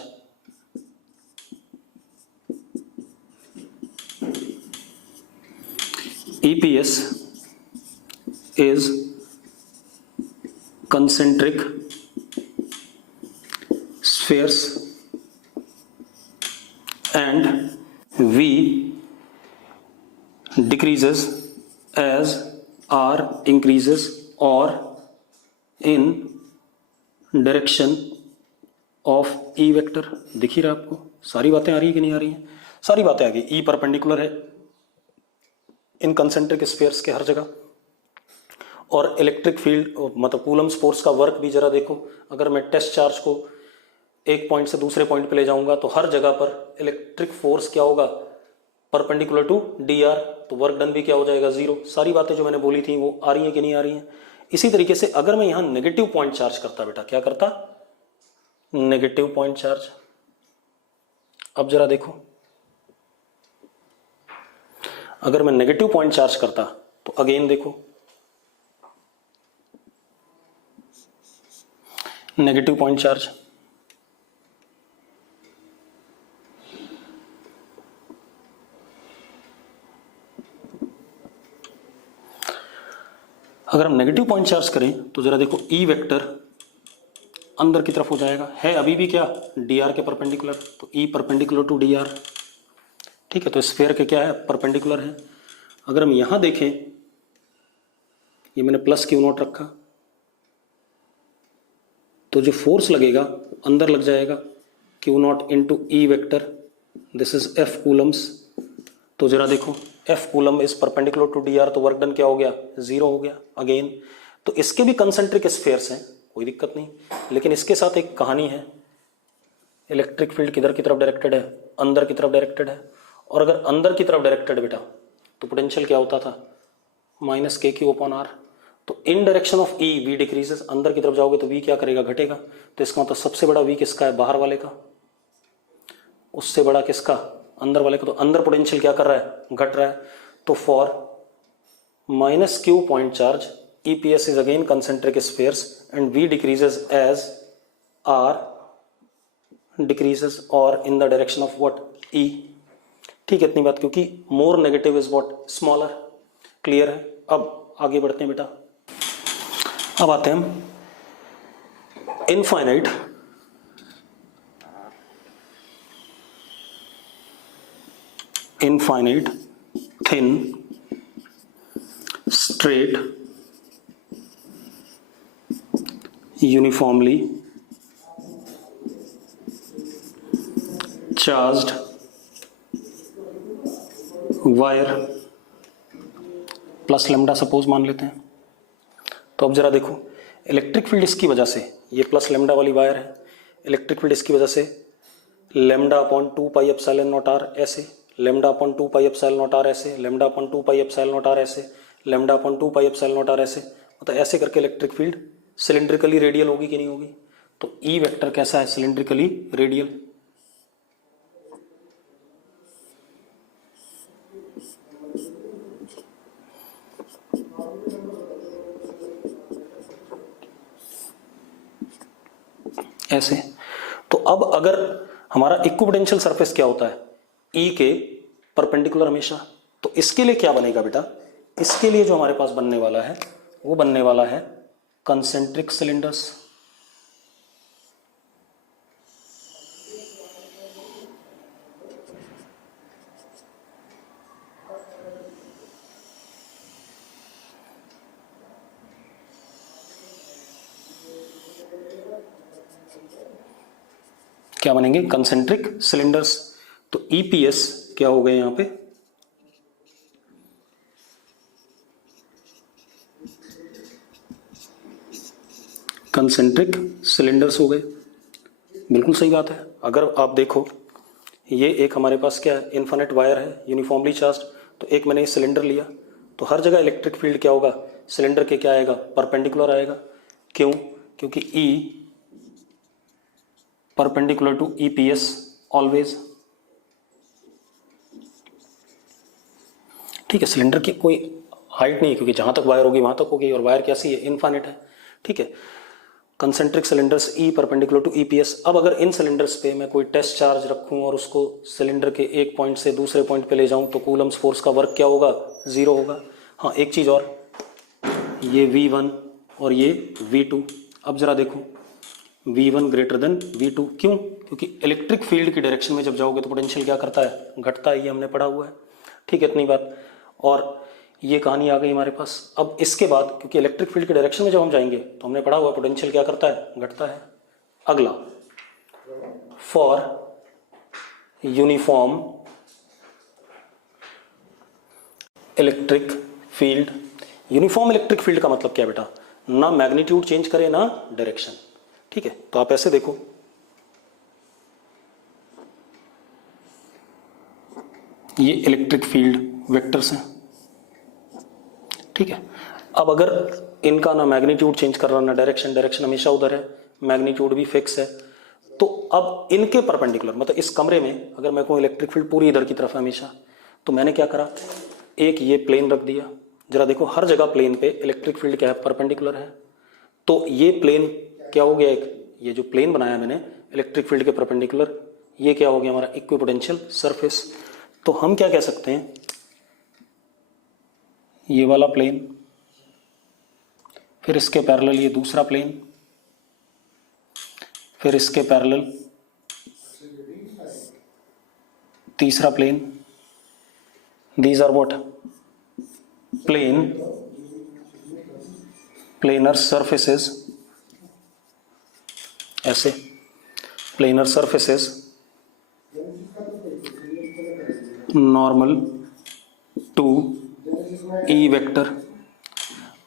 EPS is concentric spheres and V decreases as R increases or in direction of E vector। दिख ही रहा है आपको, सारी बातें आ रही है कि नहीं आ रही हैं, सारी बातें आ गई। E परपेंडिकुलर है इन कंसेंट्रिक स्फीयर्स के हर जगह। और इलेक्ट्रिक फील्ड मतलब कूलम्स फोर्स का वर्क भी जरा देखो, अगर मैं टेस्ट चार्ज को एक पॉइंट से दूसरे पॉइंट पे ले जाऊंगा तो हर जगह पर इलेक्ट्रिक फोर्स क्या होगा, परपेंडिकुलर टू डी आर। तो वर्क डन भी क्या हो जाएगा, 0। सारी बातें जो मैंने बोली थी वो आ रही हैं कि नहीं आ रही हैं। इसी तरीके से अगर मैं यहां नेगेटिव पॉइंट चार्ज करता, बेटा क्या करता, नेगेटिव पॉइंट चार्ज। अब जरा देखो, अगर मैं नेगेटिव पॉइंट चार्ज करता तो अगेन देखो, नेगेटिव पॉइंट चार्ज, अगर हम नेगेटिव पॉइंट चार्ज करें तो जरा देखो ई वेक्टर अंदर की तरफ हो जाएगा, है अभी भी क्या डी आर के परपेंडिकुलर, तो E perpendicular to d r. ठीक है, तो स्फीयर के क्या है परपेंडिकुलर है। अगर हम यहां देखें, ये मैंने प्लस क्यू नॉट रखा, तो जो फोर्स लगेगा अंदर लग जाएगा q naught into E vector, this is F Coulomb's. तो जरा देखो F Coulomb is perpendicular to d r, तो वर्क डन क्या हो गया 0 हो गया अगेन। तो इसके भी कंसेंट्रिक स्फीयर्स हैं, कोई दिक्कत नहीं, लेकिन इसके साथ एक कहानी है, इलेक्ट्रिक फील्ड किधर की तरफ डायरेक्टेड है, अंदर की तरफ डायरेक्टेड है। और अगर अंदर की तरफ डायरेक्टेड बेटा तो पोटेंशियल क्या होता था माइनस के क्यू अपॉन आर। तो in direction of E V decreases, अंदर की तरफ जाओगे तो वी क्या करेगा घटेगा। तो इसका मतलब सबसे बड़ा वी किसका है बाहर वाले का, उससे बड़ा किसका अंदर वाले का। तो अंदर पोटेंशियल क्या कर रहा है घट रहा है। तो for minus Q point charge EPS is again concentric spheres and V decreases as R decreases or in the direction of what E। ठीक है इतनी बात, क्योंकि more negative is what smaller। Clear है। अब आगे बढ़ते हैं बेटा, अब आते हैं हम infinite thin straight uniformly charged wire plus lambda suppose मान लेते हैं। तो अब जरा देखो इलेक्ट्रिक फील्ड इसकी वजह से, ये प्लस लेमडा वाली वायर है, इलेक्ट्रिक फील्ड इसकी वजह से lambda upon 2 pi epsilon naught R ऐसे, lambda upon 2 pi epsilon naught R ऐसे, lambda upon 2 pi epsilon naught R ऐसे, lambda upon 2 pi epsilon naught R ऐसे। मतलब ऐसे करके इलेक्ट्रिक फील्ड सिलिंड्रिकली रेडियल होगी कि नहीं होगी। तो ई वेक्टर कैसा है सिलिंड्रिकली रेडियल। ऐसे। तो अब अगर हमारा इक्विपोटेंशियल सरफेस क्या होता है ई के परपेंडिकुलर हमेशा, तो इसके लिए क्या बनेगा बेटा, इसके लिए जो हमारे पास बनने वाला है वो बनने वाला है कंसेंट्रिक सिलेंडर्स। क्या बनेंगे कंसेंट्रिक सिलेंडर्स। तो ईपीएस क्या हो गए यहां पे कंसेंट्रिक सिलेंडर्स हो गए। बिल्कुल सही बात है। अगर आप देखो ये एक हमारे पास क्या है इन्फिनिट वायर है यूनिफॉर्मली चार्ज, तो एक मैंने सिलेंडर लिया, तो हर जगह इलेक्ट्रिक फील्ड क्या होगा सिलेंडर के क्या आएगा परपेंडिकुलर आएगा। क्यों, क्योंकि E perpendicular to EPS always. ठीक है, सिलेंडर की कोई हाइट नहीं है क्योंकि जहां तक वायर होगी वहां तक होगी, और वायर कैसी है इनफाइनाइट है। ठीक है, concentric cylinders E perpendicular to EPS. अब अगर इन सिलेंडर्स पे मैं कोई टेस्ट चार्ज रखूं और उसको सिलेंडर के एक पॉइंट से दूसरे पॉइंट पे ले जाऊं, तो कूलम्स फोर्स का वर्क क्या होगा 0 होगा। हाँ एक चीज और, ये V1 और ये V2। अब जरा देखो V1 ग्रेटर देन V2, क्यों, क्योंकि इलेक्ट्रिक फील्ड की डायरेक्शन में जब जाओगे तो पोटेंशियल क्या करता है घटता है, ये हमने पढ़ा हुआ है। ठीक है इतनी बात, और ये कहानी आ गई हमारे पास। अब इसके बाद क्योंकि इलेक्ट्रिक फील्ड के डायरेक्शन में जब हम जाएंगे तो हमने पढ़ा हुआ पोटेंशियल क्या करता है घटता है। अगला for uniform electric field. Uniform electric field का मतलब क्या है बेटा, ना मैग्नीट्यूड चेंज करे ना डायरेक्शन। ठीक है, तो आप ऐसे देखो ये इलेक्ट्रिक फील्ड वेक्टर्स हैं। ठीक है, अब अगर इनका ना मैग्नीट्यूड चेंज कर रहा ना डायरेक्शन, डायरेक्शन हमेशा उधर है, मैग्नीट्यूड भी फिक्स है, तो अब इनके परपेंडिकुलर मतलब इस कमरे में अगर मैं कोई इलेक्ट्रिक फील्ड पूरी इधर की तरफ है हमेशा, तो मैंने क्या करा एक ये प्लेन रख दिया। जरा देखो हर जगह प्लेन पे इलेक्ट्रिक फील्ड क्या है परपेंडिकुलर है, तो ये प्लेन क्या हो गया, एक ये जो प्लेन बनाया मैंने इलेक्ट्रिक फील्ड के परपेंडिकुलर, ये क्या हो गया हमारा इक्विपोटेंशियल सरफेस। तो हम क्या कह सकते हैं, ये वाला प्लेन फिर इसके पैरेलल ये दूसरा प्लेन, फिर इसके पैरेलल तीसरा plane. These are what? Planar surfaces, ऐसे planar surfaces normal to E vector.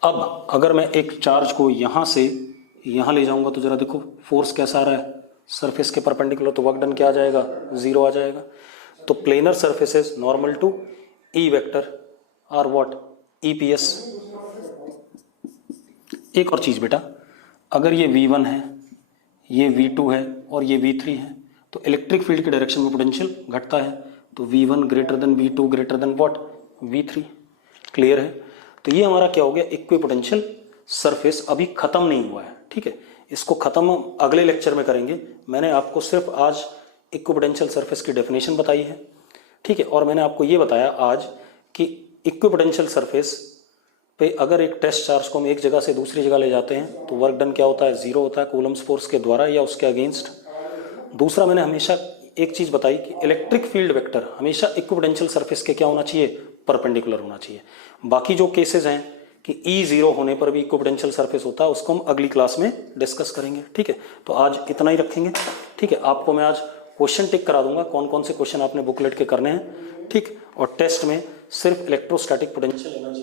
अब अगर मैं एक चार्ज को यहां से यहां ले जाऊंगा तो जरा देखो फोर्स कैसा आ रहा है, सरफेस के परपेंडिकुलर, तो वर्क डन क्या आ जाएगा? 0 आ जाएगा। तो planar surfaces normal to E vector are what? EPS. एक और चीज बेटा, अगर ये V1 है, ये V2 है और ये V3 है, तो इलेक्ट्रिक फील्ड के डायरेक्शन में पोटेंशियल घटता है। तो V1 greater than V2 greater than what? V3। Clear है? तो ये हमारा क्या हो गया? Equipotential surface. अभी खत्म नहीं हुआ है, ठीक है, इसको खत्म हम अगले लेक्चर में करेंगे। मैंने आपको सिर्फ आज इक्विपोटेंशियल सरफेस की डेफिनेशन बताई है, ठीक है, और मैंने आपको ये बताया आज कि इक्विपोटेंशियल सरफेस पे अगर एक टेस्ट चार्ज को हम एक जगह से दूसरी जगह ले जाते हैं तो वर्क डन क्या होता है? 0 होता है, कूलम्स फोर्स के द्वारा या उसके अगेंस्ट। दूसरा, मैंने हमेशा एक चीज बताई कि इलेक्ट्रिक फील्ड वेक्टर हमेशा इक्विपोटेंशियल सरफेस के क्या होना चाहिए? परपेंडिकुलर होना चाहिए। बाकी जो केसेस हैं कि E0 होने पर भी इक्विपोटेंशियल सरफेस होता है, उसको हम अगली क्लास में डिस्कस करेंगे, ठीक है। तो आज इतना ही रखेंगे, ठीक है। आपको मैं आज क्वेश्चन टिक करा दूंगा, कौन कौन से क्वेश्चन आपने बुकलेट के करने हैं, ठीक। और टेस्ट में सिर्फ इलेक्ट्रोस्टैटिक पोटेंशियल एनर्जी